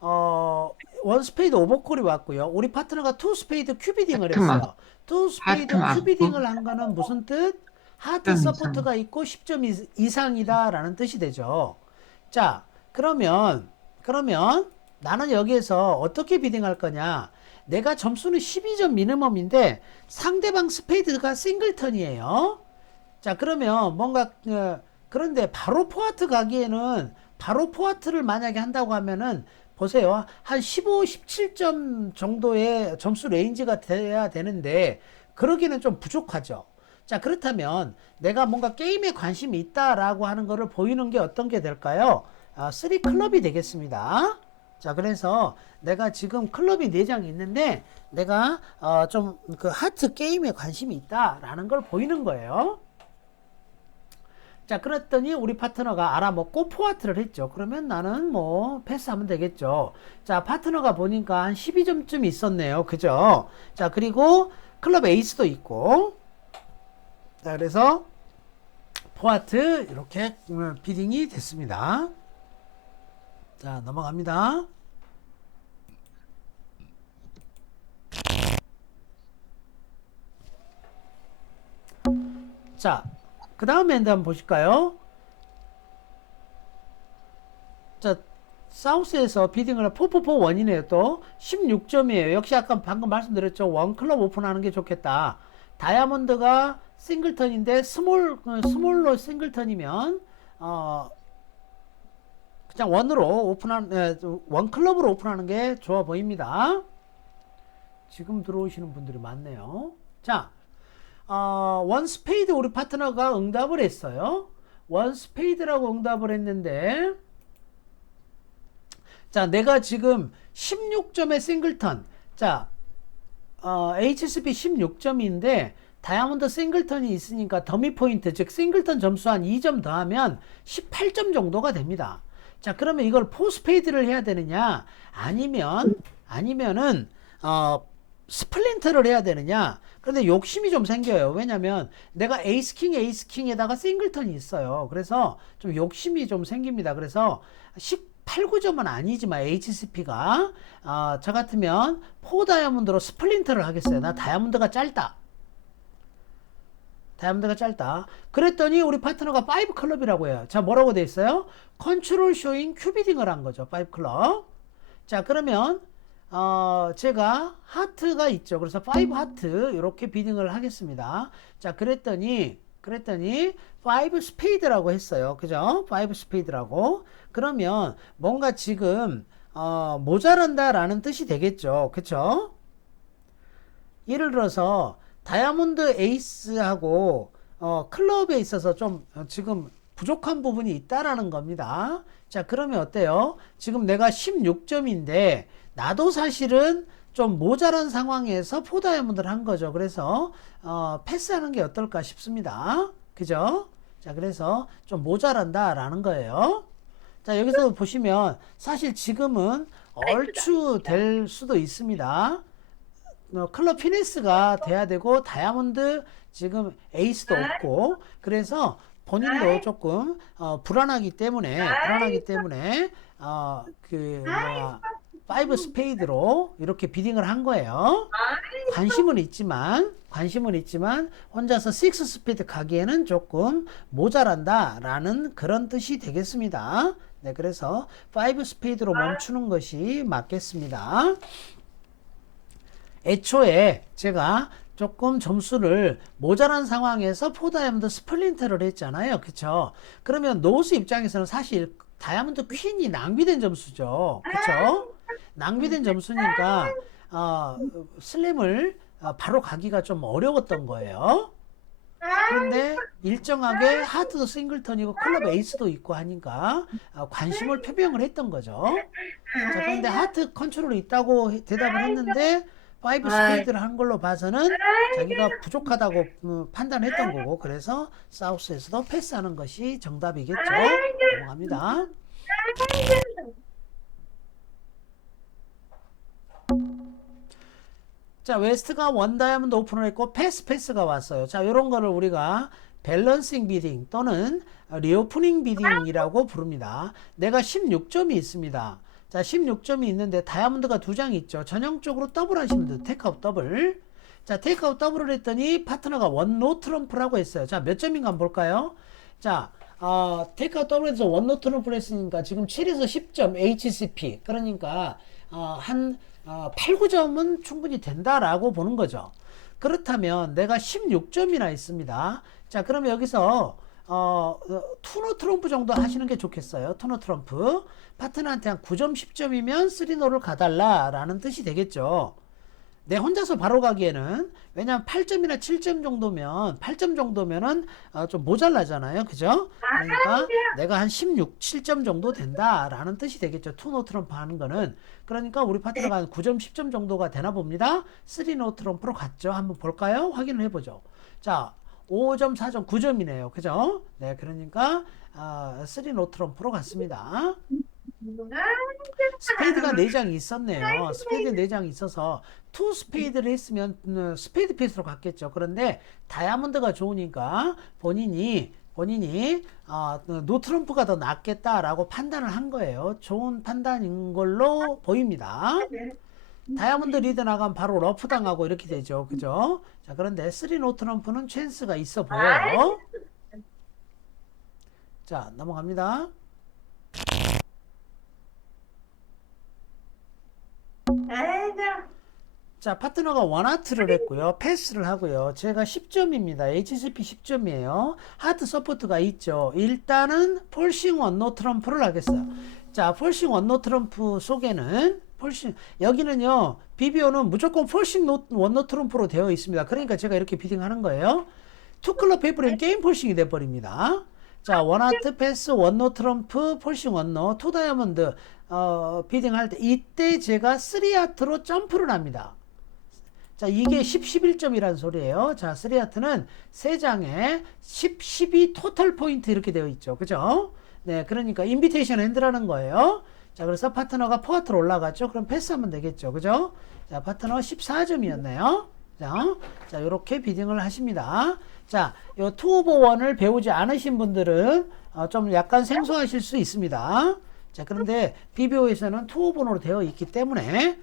원 스페이드 오버콜이 왔고요. 우리 파트너가 투 스페이드 큐비딩을 했어요. 투 스페이드 큐비딩을 한 거는 무슨 뜻? 하트 서포트가 있고 10점 이상이다 라는 뜻이 되죠. 자, 그러면 나는 여기에서 어떻게 비딩할 거냐? 내가 점수는 12점 미니멈인데 상대방 스페이드가 싱글턴이에요. 자, 그러면 뭔가 그런데 바로 포아트 가기에는, 바로 포아트를 만약에 한다고 하면은 보세요. 한 15, 17점 정도의 점수 레인지가 돼야 되는데 그러기는 좀 부족하죠. 자, 그렇다면 내가 뭔가 게임에 관심이 있다라고 하는 거를 보이는 게 어떤 게 될까요? 3 클럽이 되겠습니다. 자, 그래서 내가 지금 클럽이 4장이 있는데 내가 좀 그 하트 게임에 관심이 있다라는 걸 보이는 거예요. 자, 그랬더니 우리 파트너가 알아먹고 포하트를 했죠. 그러면 나는 뭐 패스하면 되겠죠. 자, 파트너가 보니까 한 12점쯤 있었네요. 그죠? 자, 그리고 클럽 에이스도 있고. 자, 그래서 포하트 이렇게 비딩이 됐습니다. 자, 넘어갑니다. 자, 그 다음에 한번 보실까요? 자, 사우스에서 비딩을 444원이네요. 또 16점이에요. 역시 아까 방금 말씀드렸죠. 원 클럽 오픈하는 게 좋겠다. 다이아몬드가 싱글턴인데 스몰로 싱글턴이면 그냥 원 클럽으로 오픈하는 게 좋아 보입니다. 지금 들어오시는 분들이 많네요. 자, 원 스페이드 우리 파트너가 응답을 했어요. 원 스페이드라고 응답을 했는데, 자, 내가 지금 16점의 싱글턴. 자, HSP 16점인데 다이아몬드 싱글턴이 있으니까 더미 포인트, 즉 싱글턴 점수 한 2점 더하면 18점 정도가 됩니다. 자, 그러면 이걸 포스페이드를 해야 되느냐, 아니면은 스플린터를 해야 되느냐. 그런데 욕심이 좀 생겨요. 왜냐면 내가 에이스킹에다가 싱글턴이 있어요. 그래서 좀 욕심이 좀 생깁니다. 그래서 18, 9점은 아니지만 HCP가 저 같으면 4 다이아몬드로 스플린터를 하겠어요. 나 다이아몬드가 짧다. 그랬더니 우리 파트너가 5 클럽이라고 해요. 자, 뭐라고 돼 있어요? 컨트롤 쇼잉 큐비딩을 한 거죠. 5 클럽. 자, 그러면 제가 하트가 있죠. 그래서 5 하트 이렇게 비딩을 하겠습니다. 자, 그랬더니 5 스페이드라고 했어요. 그죠? 5 스페이드라고. 그러면 뭔가 지금 모자란다라는 뜻이 되겠죠. 그쵸? 예를 들어서 다이아몬드 에이스하고 클럽에 있어서 좀 지금 부족한 부분이 있다라는 겁니다. 자, 그러면 어때요? 지금 내가 16점인데 나도 사실은 좀 모자란 상황에서 4 다이아몬드를 한 거죠. 그래서 패스하는 게 어떨까 싶습니다. 그죠? 자, 그래서 좀 모자란다라는 거예요. 자, 여기서 보시면 사실 지금은 얼추 될 수도 있습니다. 클럽 피니스가 돼야 되고 다이아몬드 지금 에이스도 없고, 그래서 본인도 조금 불안하기 때문에 5 스페이드로 이렇게 비딩을 한 거예요. 관심은 있지만 혼자서 6 스피드 가기에는 조금 모자란다라는 그런 뜻이 되겠습니다. 네, 그래서 5 스피드로 멈추는 것이 맞겠습니다. 애초에 제가 조금 점수를 모자란 상황에서 4 다이아몬드 스플린터를 했잖아요. 그쵸? 그러면 노스 입장에서는 사실 다이아몬드 퀸이 낭비된 점수죠. 그쵸? 낭비된 점수니까 슬램을 바로 가기가 좀 어려웠던 거예요. 그런데 일정하게 하트도 싱글턴이고 클럽 에이스도 있고 하니까 관심을 표명을 했던 거죠. 자, 그런데 하트 컨트롤이 있다고 대답을 했는데 5 스페이드를 한 걸로 봐서는 자기가 부족하다고 판단했던 거고, 그래서 사우스에서도 패스하는 것이 정답이겠죠. 넘어갑니다. 자, 웨스트가 1 다이아몬드 오픈을 했고 패스가 왔어요. 자, 이런 거를 우리가 밸런싱 비딩 또는 리오프닝 비딩이라고 부릅니다. 내가 16점이 있습니다. 자, 16점이 있는데 다이아몬드가 2장 있죠. 전형적으로 더블 하시면 돼요. 테이크아웃 더블. 자, 테이크아웃 더블을 했더니 파트너가 원노 트럼프라고 했어요. 자, 몇 점인가 한번 볼까요? 자, 테이크아웃 더블에서 원노 트럼프를 했으니까 지금 7에서 10점 HCP. 그러니까 한 8, 9점은 충분히 된다라고 보는 거죠. 그렇다면 내가 16점이나 있습니다. 자, 그러면 여기서 투노 트럼프 정도 하시는 게 좋겠어요. 투노 트럼프. 파트너한테 한 9점, 10점이면 3노를 가달라 라는 뜻이 되겠죠. 내 혼자서 바로 가기에는, 왜냐면 8점이나 7점 정도면, 8점 정도면은 좀 모자라잖아요. 그죠? 그러니까 내가 한 16, 7점 정도 된다라는 뜻이 되겠죠. 투노 트럼프 하는 거는. 그러니까 우리 파트너가 한 9점, 10점 정도가 되나 봅니다. 3노 트럼프로 갔죠. 한번 볼까요? 확인을 해보죠. 자, 5점, 4점, 9점이네요. 그죠? 네, 그러니까 3노 트럼프로 갔습니다. 스페이드가 4장이 있었네요. 스페이드 4장이 있어서 투 스페이드를 했으면 스페이드 페이스로 갔겠죠. 그런데 다이아몬드가 좋으니까 본인이 노 트럼프가 더 낫겠다라고 판단을 한 거예요. 좋은 판단인 걸로 보입니다. 다이아몬드 리드 나가면 바로 러프 당하고 이렇게 되죠. 그죠? 자, 그런데 3노 트럼프는 찬스가 있어 보여요. 자, 넘어갑니다. 자, 파트너가 원하트를 했고요. 패스를 하고요. 제가 10점입니다. HCP 10점이에요. 하트 서포트가 있죠. 일단은 폴싱 원노 트럼프를 하겠어요. 자, 폴싱 원노 트럼프 속에는 여기는요. BBO는 무조건 폴싱 원노 트럼프로 되어 있습니다. 그러니까 제가 이렇게 비딩하는 거예요. 투클럽 페이퍼는 게임 폴싱이 돼버립니다. 자, 원하트 패스 원노 트럼프 폴싱 원노 투 다이아몬드 비딩할 때 이때 제가 3하트로 점프를 합니다. 자, 이게 10, 11점이라는 소리예요. 자, 3하트는 3장에 10, 12 토탈 포인트 이렇게 되어 있죠. 그죠? 네, 그러니까 인비테이션 핸드라는 거예요. 자, 그래서 파트너가 4하트로 올라갔죠. 그럼 패스하면 되겠죠. 그죠? 자, 파트너 14점이었네요. 자, 요렇게 비딩을 하십니다. 자, 요 2 오버 1을 배우지 않으신 분들은 좀 약간 생소하실 수 있습니다. 자, 그런데 BBO에서는 2 오버 1으로 되어 있기 때문에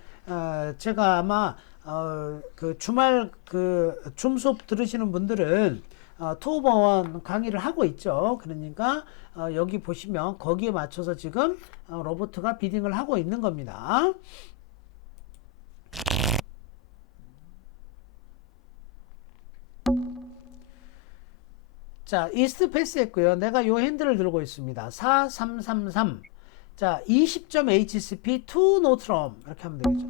제가 아마 그 주말 줌 수업 들으시는 분들은 2 오버 1 강의를 하고 있죠. 그러니까 여기 보시면 거기에 맞춰서 지금 로버트가 비딩을 하고 있는 겁니다. 자, 이스트 패스 했고요. 내가 요 핸들을 들고 있습니다. 4, 3, 3, 3. 자, 20점 HCP 2 노트럼 이렇게 하면 되겠죠.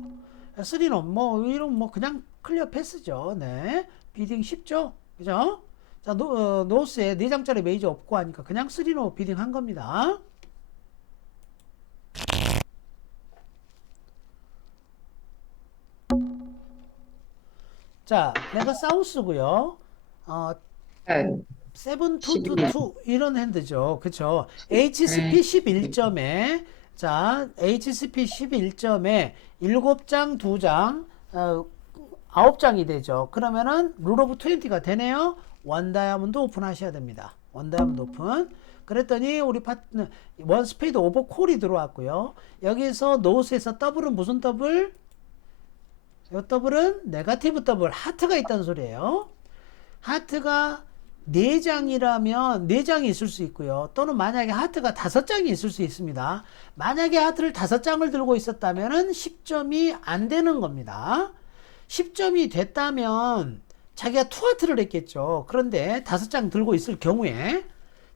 3놈 이런 그냥 클리어 패스죠. 네, 비딩 쉽죠. 그죠? 자, 노스에 4장짜리 메이저 없고 하니까 그냥 3노 비딩 한 겁니다. 자, 내가 사우스고요. 7, 2, 2, 2 이런 핸드죠. 그쵸? HCP 11점에 자, HCP 11점에 7장, 2장, 9장이 되죠. 그러면은 룰 오브 20가 되네요. 원 다이아몬드 오픈 하셔야 됩니다. 원 다이아몬드 오픈. 그랬더니 우리 파트너 원 스페이드 오버 콜이 들어왔고요. 여기서 노스에서 더블은 무슨 더블? 이 더블은 네거티브 더블, 하트가 있다는 소리예요. 하트가 4장이라면 4장이 있을 수 있고요. 또는 만약에 하트가 5장이 있을 수 있습니다. 만약에 하트를 5장을 들고 있었다면 10점이 안 되는 겁니다. 10점이 됐다면 자기가 투하트를 했겠죠. 그런데 5장 들고 있을 경우에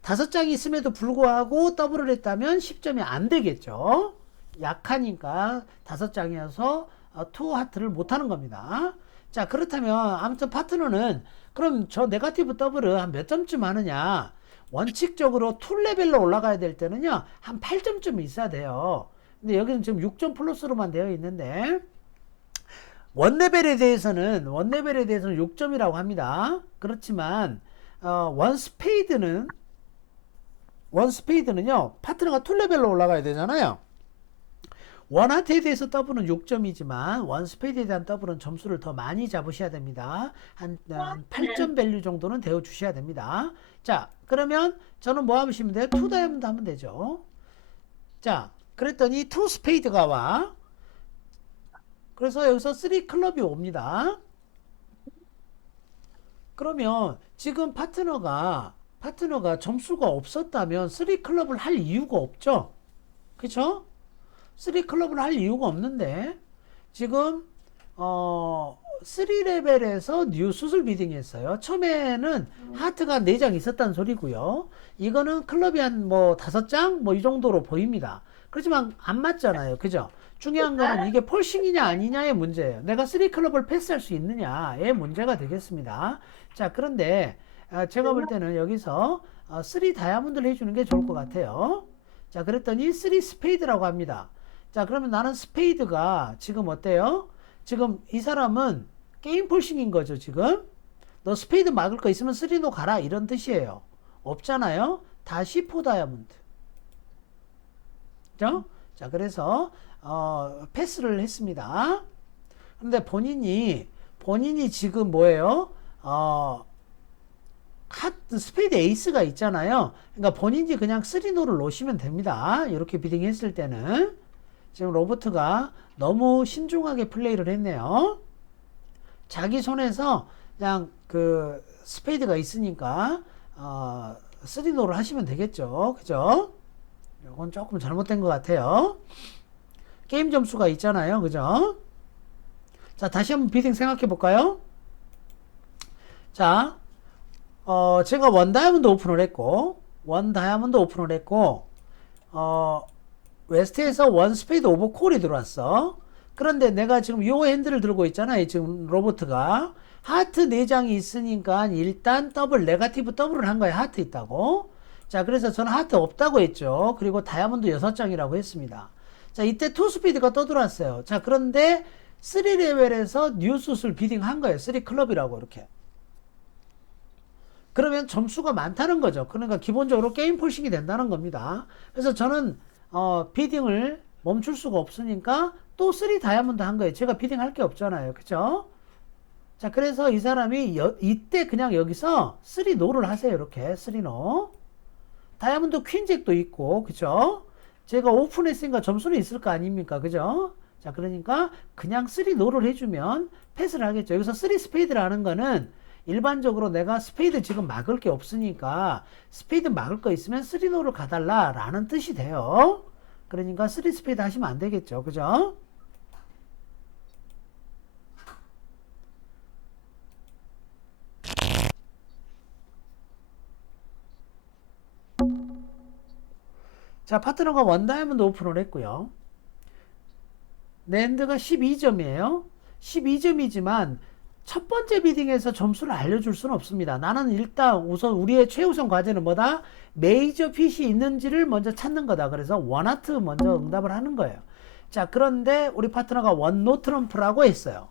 5장이 있음에도 불구하고 더블을 했다면 10점이 안 되겠죠. 약하니까 5장이어서 투하트를 못하는 겁니다. 자, 그렇다면 아무튼 파트너는 그럼 저 네거티브 더블을 한 몇 점쯤 하느냐? 원칙적으로 툴 레벨로 올라가야 될 때는요, 한 8점쯤 있어야 돼요. 근데 여기는 지금 6점 플러스로만 되어 있는데, 원 레벨에 대해서는 6점이라고 합니다. 그렇지만, 원 스페이드는요, 파트너가 툴 레벨로 올라가야 되잖아요. 원하트에 대해서 더블은 6점이지만 원 스페이드에 대한 더블은 점수를 더 많이 잡으셔야 됩니다. 한 8점 밸류 정도는 되어 주셔야 됩니다. 자, 그러면 저는 뭐 하시면 돼요? 2 다이아몬드 하면 되죠. 자, 그랬더니 2 스페이드가 와. 그래서 여기서 3 클럽이 옵니다. 그러면 지금 파트너가 점수가 없었다면 3 클럽을 할 이유가 없죠. 그쵸? 3 클럽을 할 이유가 없는데 지금 3레벨에서 뉴 수술 비딩 했어요. 처음에는 하트가 4장 있었다는 소리고요. 이거는 클럽이 한 5장 이 정도로 보입니다. 그렇지만 안 맞잖아요. 그죠? 중요한 거는 이게 폴싱이냐 아니냐의 문제예요. 내가 3클럽을 패스할 수 있느냐의 문제가 되겠습니다. 자, 그런데 제가 볼 때는 여기서 3 다이아몬드를 해주는 게 좋을 것 같아요. 자, 그랬더니 3 스페이드라고 합니다. 자, 그러면 나는 스페이드가 지금 어때요? 지금 이 사람은 게임 폴싱인 거죠, 지금. 너 스페이드 막을 거 있으면 3로 가라, 이런 뜻이에요. 없잖아요. 다시 4 다이아몬드. 그죠? 자, 그래서 패스를 했습니다. 근데 본인이 지금 뭐예요? 스페이드 에이스가 있잖아요. 그러니까 본인이 그냥 3노를 놓으시면 됩니다. 이렇게 비딩했을 때는. 지금 로버트가 너무 신중하게 플레이를 했네요. 자기 손에서 그냥 그 스페이드가 있으니까 3노를 하시면 되겠죠. 그죠? 이건 조금 잘못된 것 같아요. 게임 점수가 있잖아요. 그죠? 자, 다시 한번 비딩 생각해 볼까요? 자, 제가 원 다이아몬드 오픈을 했고, 웨스트에서 원 스페이드 오버 콜이 들어왔어. 그런데 내가 지금 요 핸들을 들고 있잖아요. 지금 로버트가. 하트 4장이 있으니까 일단 네가티브 더블을 한 거예요. 하트 있다고. 자, 그래서 저는 하트 없다고 했죠. 그리고 다이아몬드 6장이라고 했습니다. 자, 이때 투 스피드가 떠들어왔어요. 자, 그런데 3레벨에서 뉴스를 비딩 한 거예요. 3클럽이라고 이렇게. 그러면 점수가 많다는 거죠. 그러니까 기본적으로 게임 폴싱이 된다는 겁니다. 그래서 저는 비딩을 멈출 수가 없으니까 또 3 다이아몬드 한 거예요. 제가 비딩 할 게 없잖아요. 그죠? 자, 그래서 이 사람이 이때 그냥 여기서 3 노를 하세요. 이렇게 3 노. 다이아몬드 퀸잭도 있고, 그죠? 제가 오픈했으니까 점수는 있을 거 아닙니까? 그죠? 자, 그러니까 그냥 3 노를 해주면 패스를 하겠죠. 여기서 3 스페이드라는 거는 일반적으로 내가 스페이드 지금 막을 게 없으니까 스페이드 막을 거 있으면 3 노를 가달라 라는 뜻이 돼요. 그러니까 3 스페이드 하시면 안 되겠죠. 그죠? 자, 파트너가 원 다이아몬드 오픈을 했고요. 내 핸드가 12점이에요. 12점이지만 첫 번째 비딩에서 점수를 알려줄 수는 없습니다. 나는 일단 우선 우리의 최우선 과제는 뭐다? 메이저 핏이 있는지를 먼저 찾는 거다. 그래서 원하트 먼저 응답을 하는 거예요. 자, 그런데 우리 파트너가 원노 트럼프라고 했어요.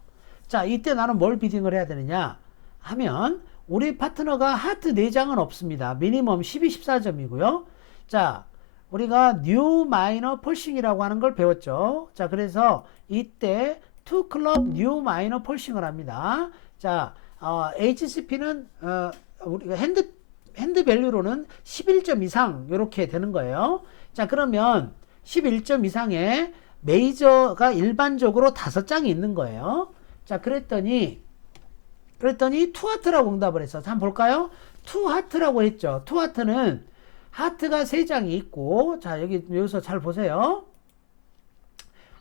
자, 이때 나는 뭘 비딩을 해야 되느냐 하면 우리 파트너가 하트 4장은 없습니다. 미니멈 12, 14점이고요. 자, 우리가 뉴 마이너 폴싱이라고 하는 걸 배웠죠. 자, 그래서 이때 투 클럽 뉴 마이너 폴싱을 합니다. 자, HCP는 우리가 핸드 밸류로는 11점 이상 이렇게 되는 거예요. 자, 그러면 11점 이상의 메이저가 일반적으로 5장이 있는 거예요. 자, 그랬더니 투하트라고 응답을 했어. 한번 볼까요? 투하트라고 했죠. 투하트는 하트가 3장이 있고, 자, 여기서 잘 보세요.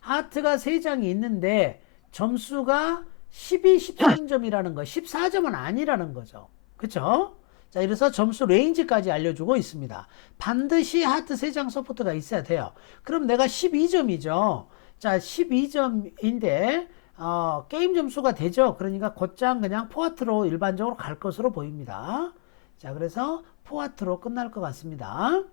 하트가 3장이 있는데 점수가 12, 13점이라는 거, 14점은 아니라는 거죠. 그쵸? 자, 이래서 점수 레인지까지 알려주고 있습니다. 반드시 하트 3장 서포트가 있어야 돼요. 그럼 내가 12점이죠. 자, 12점인데 게임 점수가 되죠. 그러니까 곧장 그냥 포하트로 일반적으로 갈 것으로 보입니다. 자, 그래서 포하트로 끝날 것 같습니다.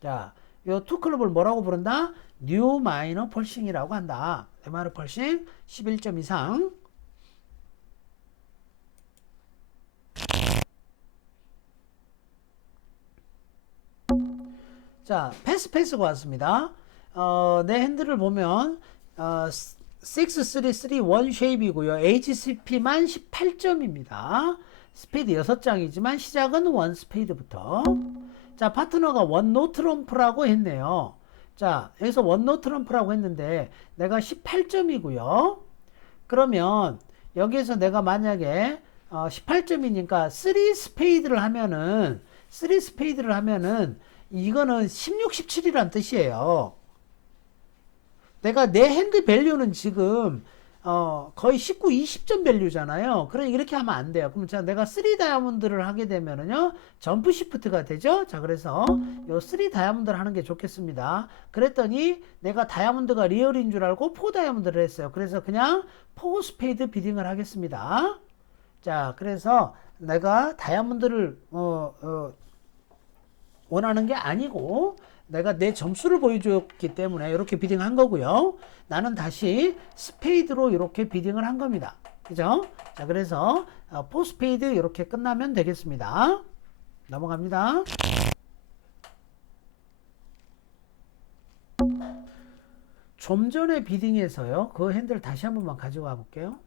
자, 요 투클럽을 뭐라고 부른다? 뉴 마이너 폴싱이라고 한다. 뉴 마이너 폴싱 11점 이상. 자, 패스가 왔습니다. 내 핸들을 보면 6331 쉐입이고요. HCP만 18점입니다. 스페이드 6장이지만 시작은 원 스페이드부터. 자, 파트너가 원노 트럼프라고 했네요. 자, 여기서 원노 트럼프라고 했는데 내가 18점이고요. 그러면 여기에서 내가 만약에 18점이니까 3 스페이드를 하면은 이거는 16, 17이란 뜻이에요. 내가 내 핸드 밸류는 지금 거의 19, 20점 밸류잖아요. 그러니 이렇게 하면 안 돼요. 그럼 자, 내가 3 다이아몬드를 하게 되면은요, 점프 시프트가 되죠? 자, 그래서 요 3 다이아몬드를 하는 게 좋겠습니다. 그랬더니 내가 다이아몬드가 리얼인 줄 알고 4 다이아몬드를 했어요. 그래서 그냥 4 스페이드 비딩을 하겠습니다. 자, 그래서 내가 다이아몬드를, 원하는 게 아니고, 내가 내 점수를 보여줬기 때문에 이렇게 비딩한 거고요. 나는 다시 스페이드로 이렇게 비딩을 한 겁니다. 그죠? 자, 그래서 4 스페이드 이렇게 끝나면 되겠습니다. 넘어갑니다. 좀 전에 비딩에서요, 그 핸들 다시 한 번만 가져가 볼게요.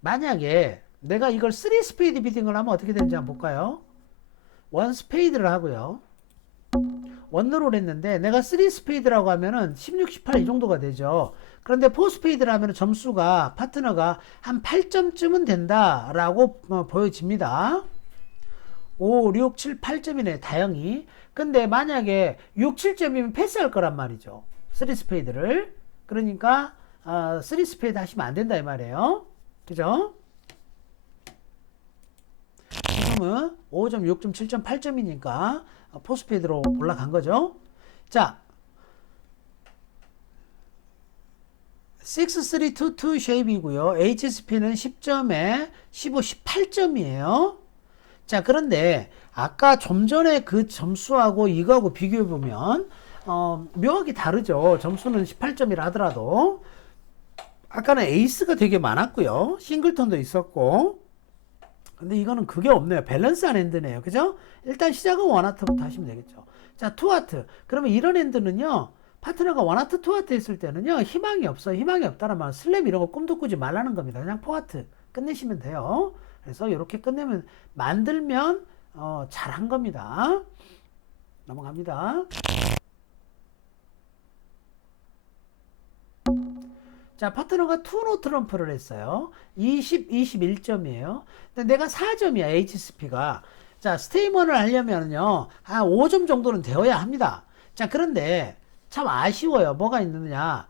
만약에 내가 이걸 3 스페이드 비딩을 하면 어떻게 되는지 한번 볼까요? 1 스페이드를 하고요. 원로를 했는데 내가 3 스페이드라고 하면은 16, 18 이 정도가 되죠. 그런데 4 스페이드를 하면 점수가 파트너가 한 8점쯤은 된다라고 보여집니다. 5, 6, 7, 8점이네 다행히. 근데 만약에 6, 7점이면 패스할 거란 말이죠. 3 스페이드를. 그러니까 3 스페이드 하시면 안 된다 이 말이에요. 그죠? 지금은 5점, 6점, 7점, 8점이니까 포스페이드로 올라간 거죠. 자, 6322 쉐입이고요. HSP는 10점에 15, 18점이에요. 자, 그런데 아까 좀 전에 그 점수하고 이거하고 비교해 보면 묘하게 다르죠. 점수는 18점이라 하더라도 아까는 에이스가 되게 많았고요. 싱글턴도 있었고. 근데 이거는 그게 없네요. 밸런스한 핸드네요. 그죠? 일단 시작은 원하트부터 하시면 되겠죠. 자, 투하트. 그러면 이런 핸드는요, 파트너가 원하트, 투하트 했을 때는요, 희망이 없어요. 희망이 없다는 말은 슬램 이런 거 꿈도 꾸지 말라는 겁니다. 그냥 포하트 끝내시면 돼요. 그래서 이렇게 끝내면, 만들면, 잘한 겁니다. 넘어갑니다. 자, 파트너가 투노 트럼프를 했어요. 20, 21점이에요. 근데 내가 4점이야, HSP가. 자, 스테이먼을 하려면요, 한 5점 정도는 되어야 합니다. 자, 그런데 참 아쉬워요. 뭐가 있느냐.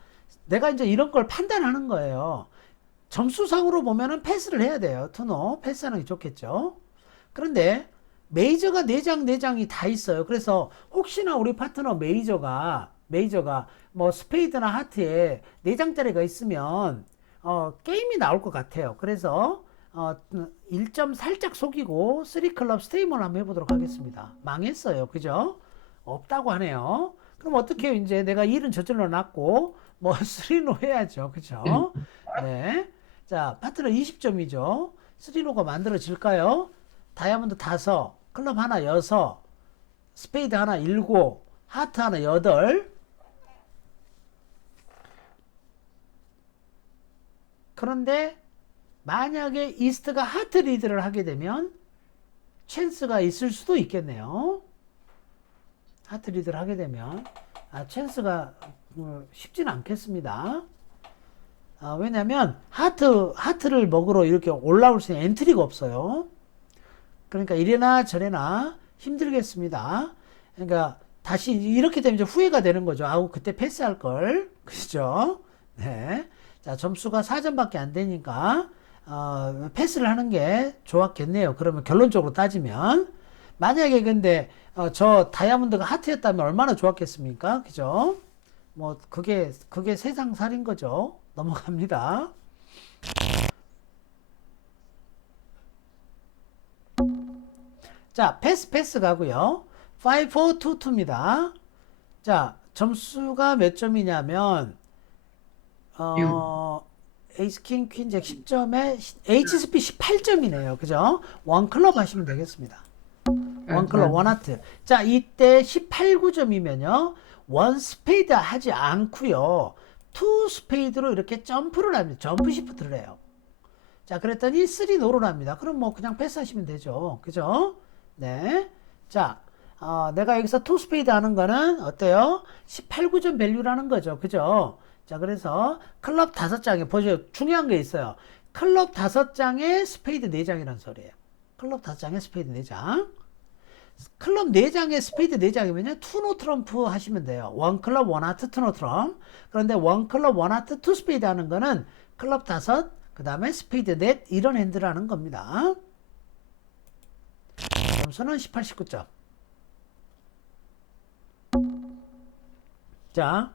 내가 이제 이런 걸 판단하는 거예요. 점수상으로 보면은 패스를 해야 돼요. 투노. 패스하는 게 좋겠죠. 그런데 메이저가 4장, 4장이 다 있어요. 그래서 혹시나 우리 파트너 메이저가 뭐 스페이드나 하트에 4장짜리가 있으면 게임이 나올 것 같아요. 그래서 1점 살짝 속이고 3클럽 스테이먼 한번 해보도록 하겠습니다. 망했어요. 그죠? 없다고 하네요. 그럼 어떻게 해요? 이제 내가 1은 저절로 났고 뭐 3노 해야죠. 그죠? 네. 자, 파트너 20점이죠. 3노가 만들어질까요? 다이아몬드 5, 클럽 하나 6, 스페이드 하나 7, 하트 하나 8. 그런데 만약에 이스트가 하트 리드를 하게 되면 찬스가 있을 수도 있겠네요. 하트 리드를 하게 되면 찬스가 쉽지는 않겠습니다. 왜냐면 하트를 먹으러 이렇게 올라올 수 있는 엔트리가 없어요. 그러니까 이래나 저래나 힘들겠습니다. 그러니까 다시 이렇게 되면 이제 후회가 되는 거죠. 아우 그때 패스할 걸. 그죠? 네. 자, 점수가 4점밖에 안 되니까 패스를 하는 게 좋았겠네요. 그러면 결론적으로 따지면 만약에 근데 저 다이아몬드가 하트였다면 얼마나 좋았겠습니까? 그죠? 뭐 그게 세상 살인 거죠. 넘어갑니다. 자, 패스 가고요. 5, 4, 2, 2입니다. 자, 점수가 몇 점이냐면 에이스 킹 퀸 잭 10점에 HSP 18점이네요. 그죠? 원클럽 하시면 되겠습니다. 원클럽 원하트. 자, 이때 18, 9점이면요. 원 스페이드 하지 않고요. 투 스페이드로 이렇게 점프를 합니다. 점프 시프트를 해요. 자, 그랬더니 3 노를 합니다. 그럼 뭐 그냥 패스하시면 되죠. 그죠? 네. 자, 내가 여기서 투 스페이드 하는 거는 어때요? 18, 9점 밸류라는 거죠. 그죠? 자, 그래서 클럽 5장에 보세요. 중요한 게 있어요. 클럽 5장에 스페이드 4장이라는 소리예요. 클럽 5장에 스페이드 4장. 클럽 4장에 스페이드 4장이면요. 투노 트럼프 하시면 돼요. 원 클럽 원 하트 투노 트럼프. 그런데 원 클럽 원 하트 투 스페이드 하는 거는 클럽 5, 그 다음에 스페이드 넷 이런 핸드라는 겁니다. 점수는 18, 19점. 자,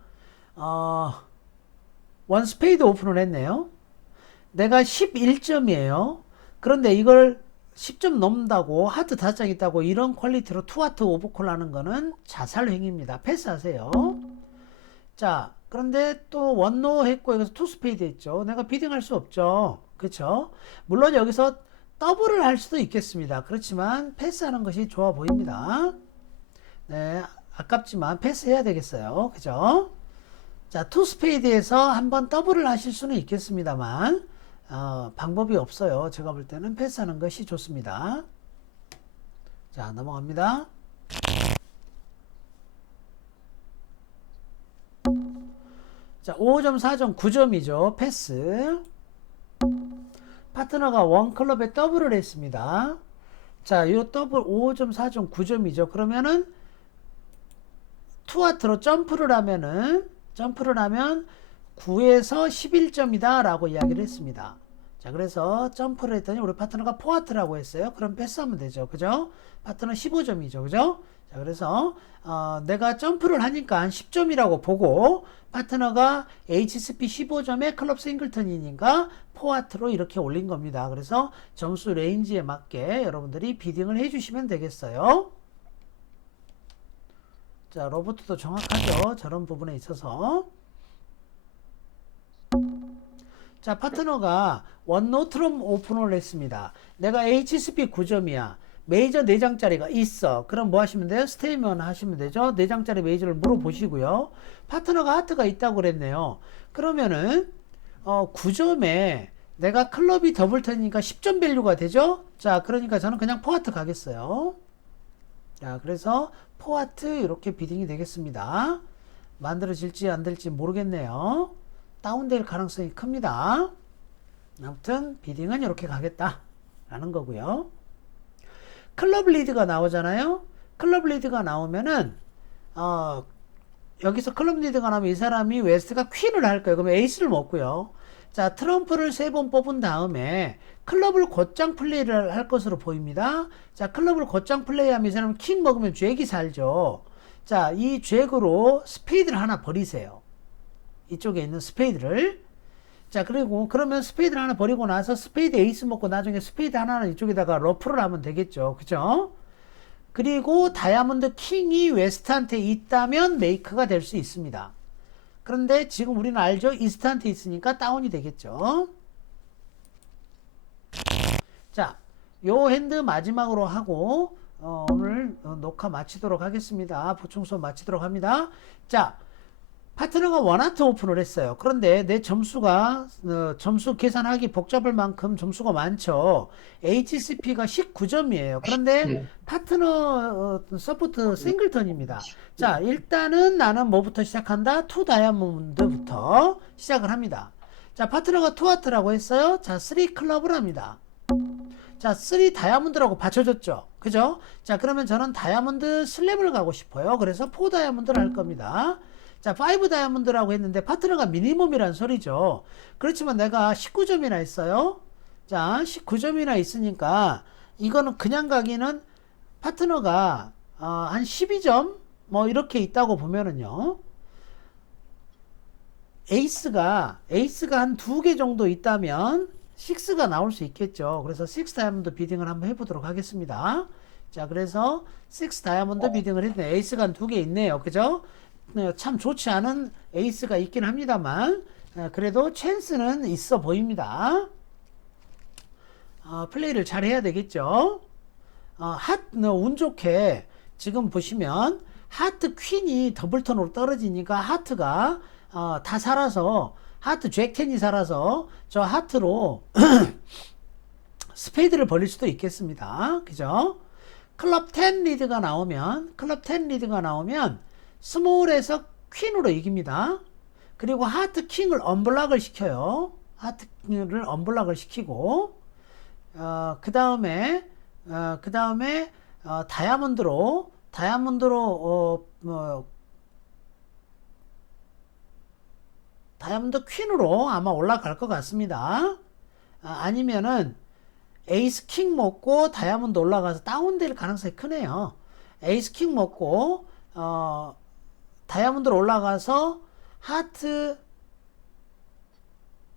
원 스페이드 오픈을 했네요. 내가 11점이에요. 그런데 이걸 10점 넘는다고 하트 5장 있다고 이런 퀄리티로 투하트 오버콜 하는 거는 자살 행위입니다. 패스하세요. 자, 그런데 또 원노 했고 여기서 투 스페이드 했죠. 내가 비딩할 수 없죠. 그렇죠? 물론 여기서 더블을 할 수도 있겠습니다. 그렇지만 패스하는 것이 좋아 보입니다. 네, 아깝지만 패스해야 되겠어요. 그죠? 자, 투 스페이드에서 한번 더블을 하실 수는 있겠습니다만 방법이 없어요. 제가 볼 때는 패스하는 것이 좋습니다. 자, 넘어갑니다. 자, 5점, 4점, 9점이죠. 패스. 파트너가 원 클럽에 더블을 했습니다. 자, 요 더블 5점, 4점, 9점이죠. 그러면은 투하트로 점프를 하면 9에서 11점이다 라고 이야기를 했습니다. 자, 그래서 점프를 했더니 우리 파트너가 포하트라고 했어요. 그럼 패스하면 되죠. 그죠? 파트너 15점이죠. 그죠? 자, 그래서 내가 점프를 하니까 10점이라고 보고 파트너가 HSP 15점에 클럽 싱글턴이니까 포하트로 이렇게 올린 겁니다. 그래서 점수 레인지에 맞게 여러분들이 비딩을 해주시면 되겠어요. 자, 로버트도 정확하죠. 저런 부분에 있어서. 자, 파트너가 원노트럼 오픈을 했습니다. 내가 HSP 9점이야. 메이저 4장짜리가 있어. 그럼 뭐 하시면 돼요? 스테이먼 하시면 되죠. 4장짜리 메이저를 물어보시고요. 파트너가 하트가 있다고 그랬네요. 그러면은 9점에 내가 클럽이 더블턴이니까 10점 밸류가 되죠. 자, 그러니까 저는 그냥 포하트 가겠어요. 자, 그래서 포하트 이렇게 비딩이 되겠습니다. 만들어질지 안 될지 모르겠네요. 다운될 가능성이 큽니다. 아무튼 비딩은 이렇게 가겠다 라는 거고요. 클럽 리드가 나오잖아요. 클럽 리드가 나오면은 여기서 클럽 리드가 나오면 이 사람이 웨스트가 퀸을 할 거예요. 그러면 에이스를 먹고요. 자, 트럼프를 3번 뽑은 다음에 클럽을 곧장 플레이를 할 것으로 보입니다. 자, 클럽을 곧장 플레이하면 이 사람은 킹 먹으면 잭이 살죠. 자, 이 잭으로 스페이드를 하나 버리세요. 이쪽에 있는 스페이드를. 자, 그리고 그러면 스페이드를 하나 버리고 나서 스페이드 에이스 먹고 나중에 스페이드 하나는 이쪽에다가 러프를 하면 되겠죠. 그죠? 그리고 다이아몬드 킹이 웨스트한테 있다면 메이크가 될 수 있습니다. 그런데 지금 우리는 알죠? 이스트한테 있으니까 다운이 되겠죠. 자, 요 핸드 마지막으로 하고 오늘 녹화 마치도록 하겠습니다. 보충 수업 마치도록 합니다. 자, 파트너가 원하트 오픈을 했어요. 그런데 내 점수가 점수 계산하기 복잡할 만큼 점수가 많죠. HCP가 19점이에요. 그런데 파트너 서포트 싱글턴입니다. 자, 일단은 나는 뭐부터 시작한다? 투 다이아몬드부터 시작을 합니다. 자, 파트너가 투하트라고 했어요. 자, 3 클럽을 합니다. 자, 3 다이아몬드라고 받쳐줬죠. 그죠? 자, 그러면 저는 다이아몬드 슬랩을 가고 싶어요. 그래서 4 다이아몬드를 할 겁니다. 자, 5 다이아몬드라고 했는데 파트너가 미니멈이란 소리죠. 그렇지만 내가 19점이나 했어요. 자, 19점이나 있으니까 이거는 그냥 가기는 파트너가 한 12점 뭐 이렇게 있다고 보면은요. 에이스가 한 2개 정도 있다면 6가 나올 수 있겠죠. 그래서 6 다이아몬드 비딩을 한번 해보도록 하겠습니다. 자, 그래서 6 다이아몬드 비딩을 했는데 에이스가 한 2개 있네요. 그죠? 참 좋지 않은 에이스가 있긴 합니다만 그래도 찬스는 있어 보입니다. 플레이를 잘 해야 되겠죠. 운 좋게 지금 보시면 하트 퀸이 더블턴으로 떨어지니까 하트가 다 살아서 하트 잭10이 살아서 저 하트로 스페이드를 벌릴 수도 있겠습니다. 그죠? 클럽 10 리드가 나오면 스몰에서 퀸으로 이깁니다. 그리고 하트 킹을 언블락을 시켜요. 하트를 언블락을 시키고 그 다음에 다이아몬드로 다이아몬드 퀸으로 아마 올라갈 것 같습니다. 아니면은 에이스 킹 먹고 다이아몬드 올라가서 다운될 가능성이 크네요. 에이스 킹 먹고 다이아몬드로 올라가서 하트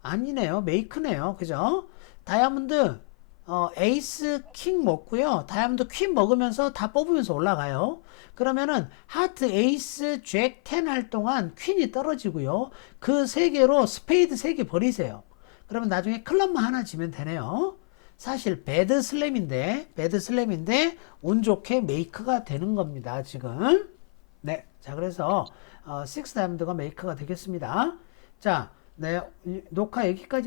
아니네요. 메이크네요. 그죠? 다이아몬드 에이스 킹 먹고요. 다이아몬드 퀸 먹으면서 다 뽑으면서 올라가요. 그러면은 하트 에이스 잭 10 할 동안 퀸이 떨어지고요. 그 세 개로 스페이드 세 개 버리세요. 그러면 나중에 클럽만 하나 지면 되네요. 사실 배드 슬램인데 운 좋게 메이크가 되는 겁니다. 지금. 네. 자, 그래서 6 다이아몬드가 메이크가 되겠습니다. 자, 네. 녹화 여기까지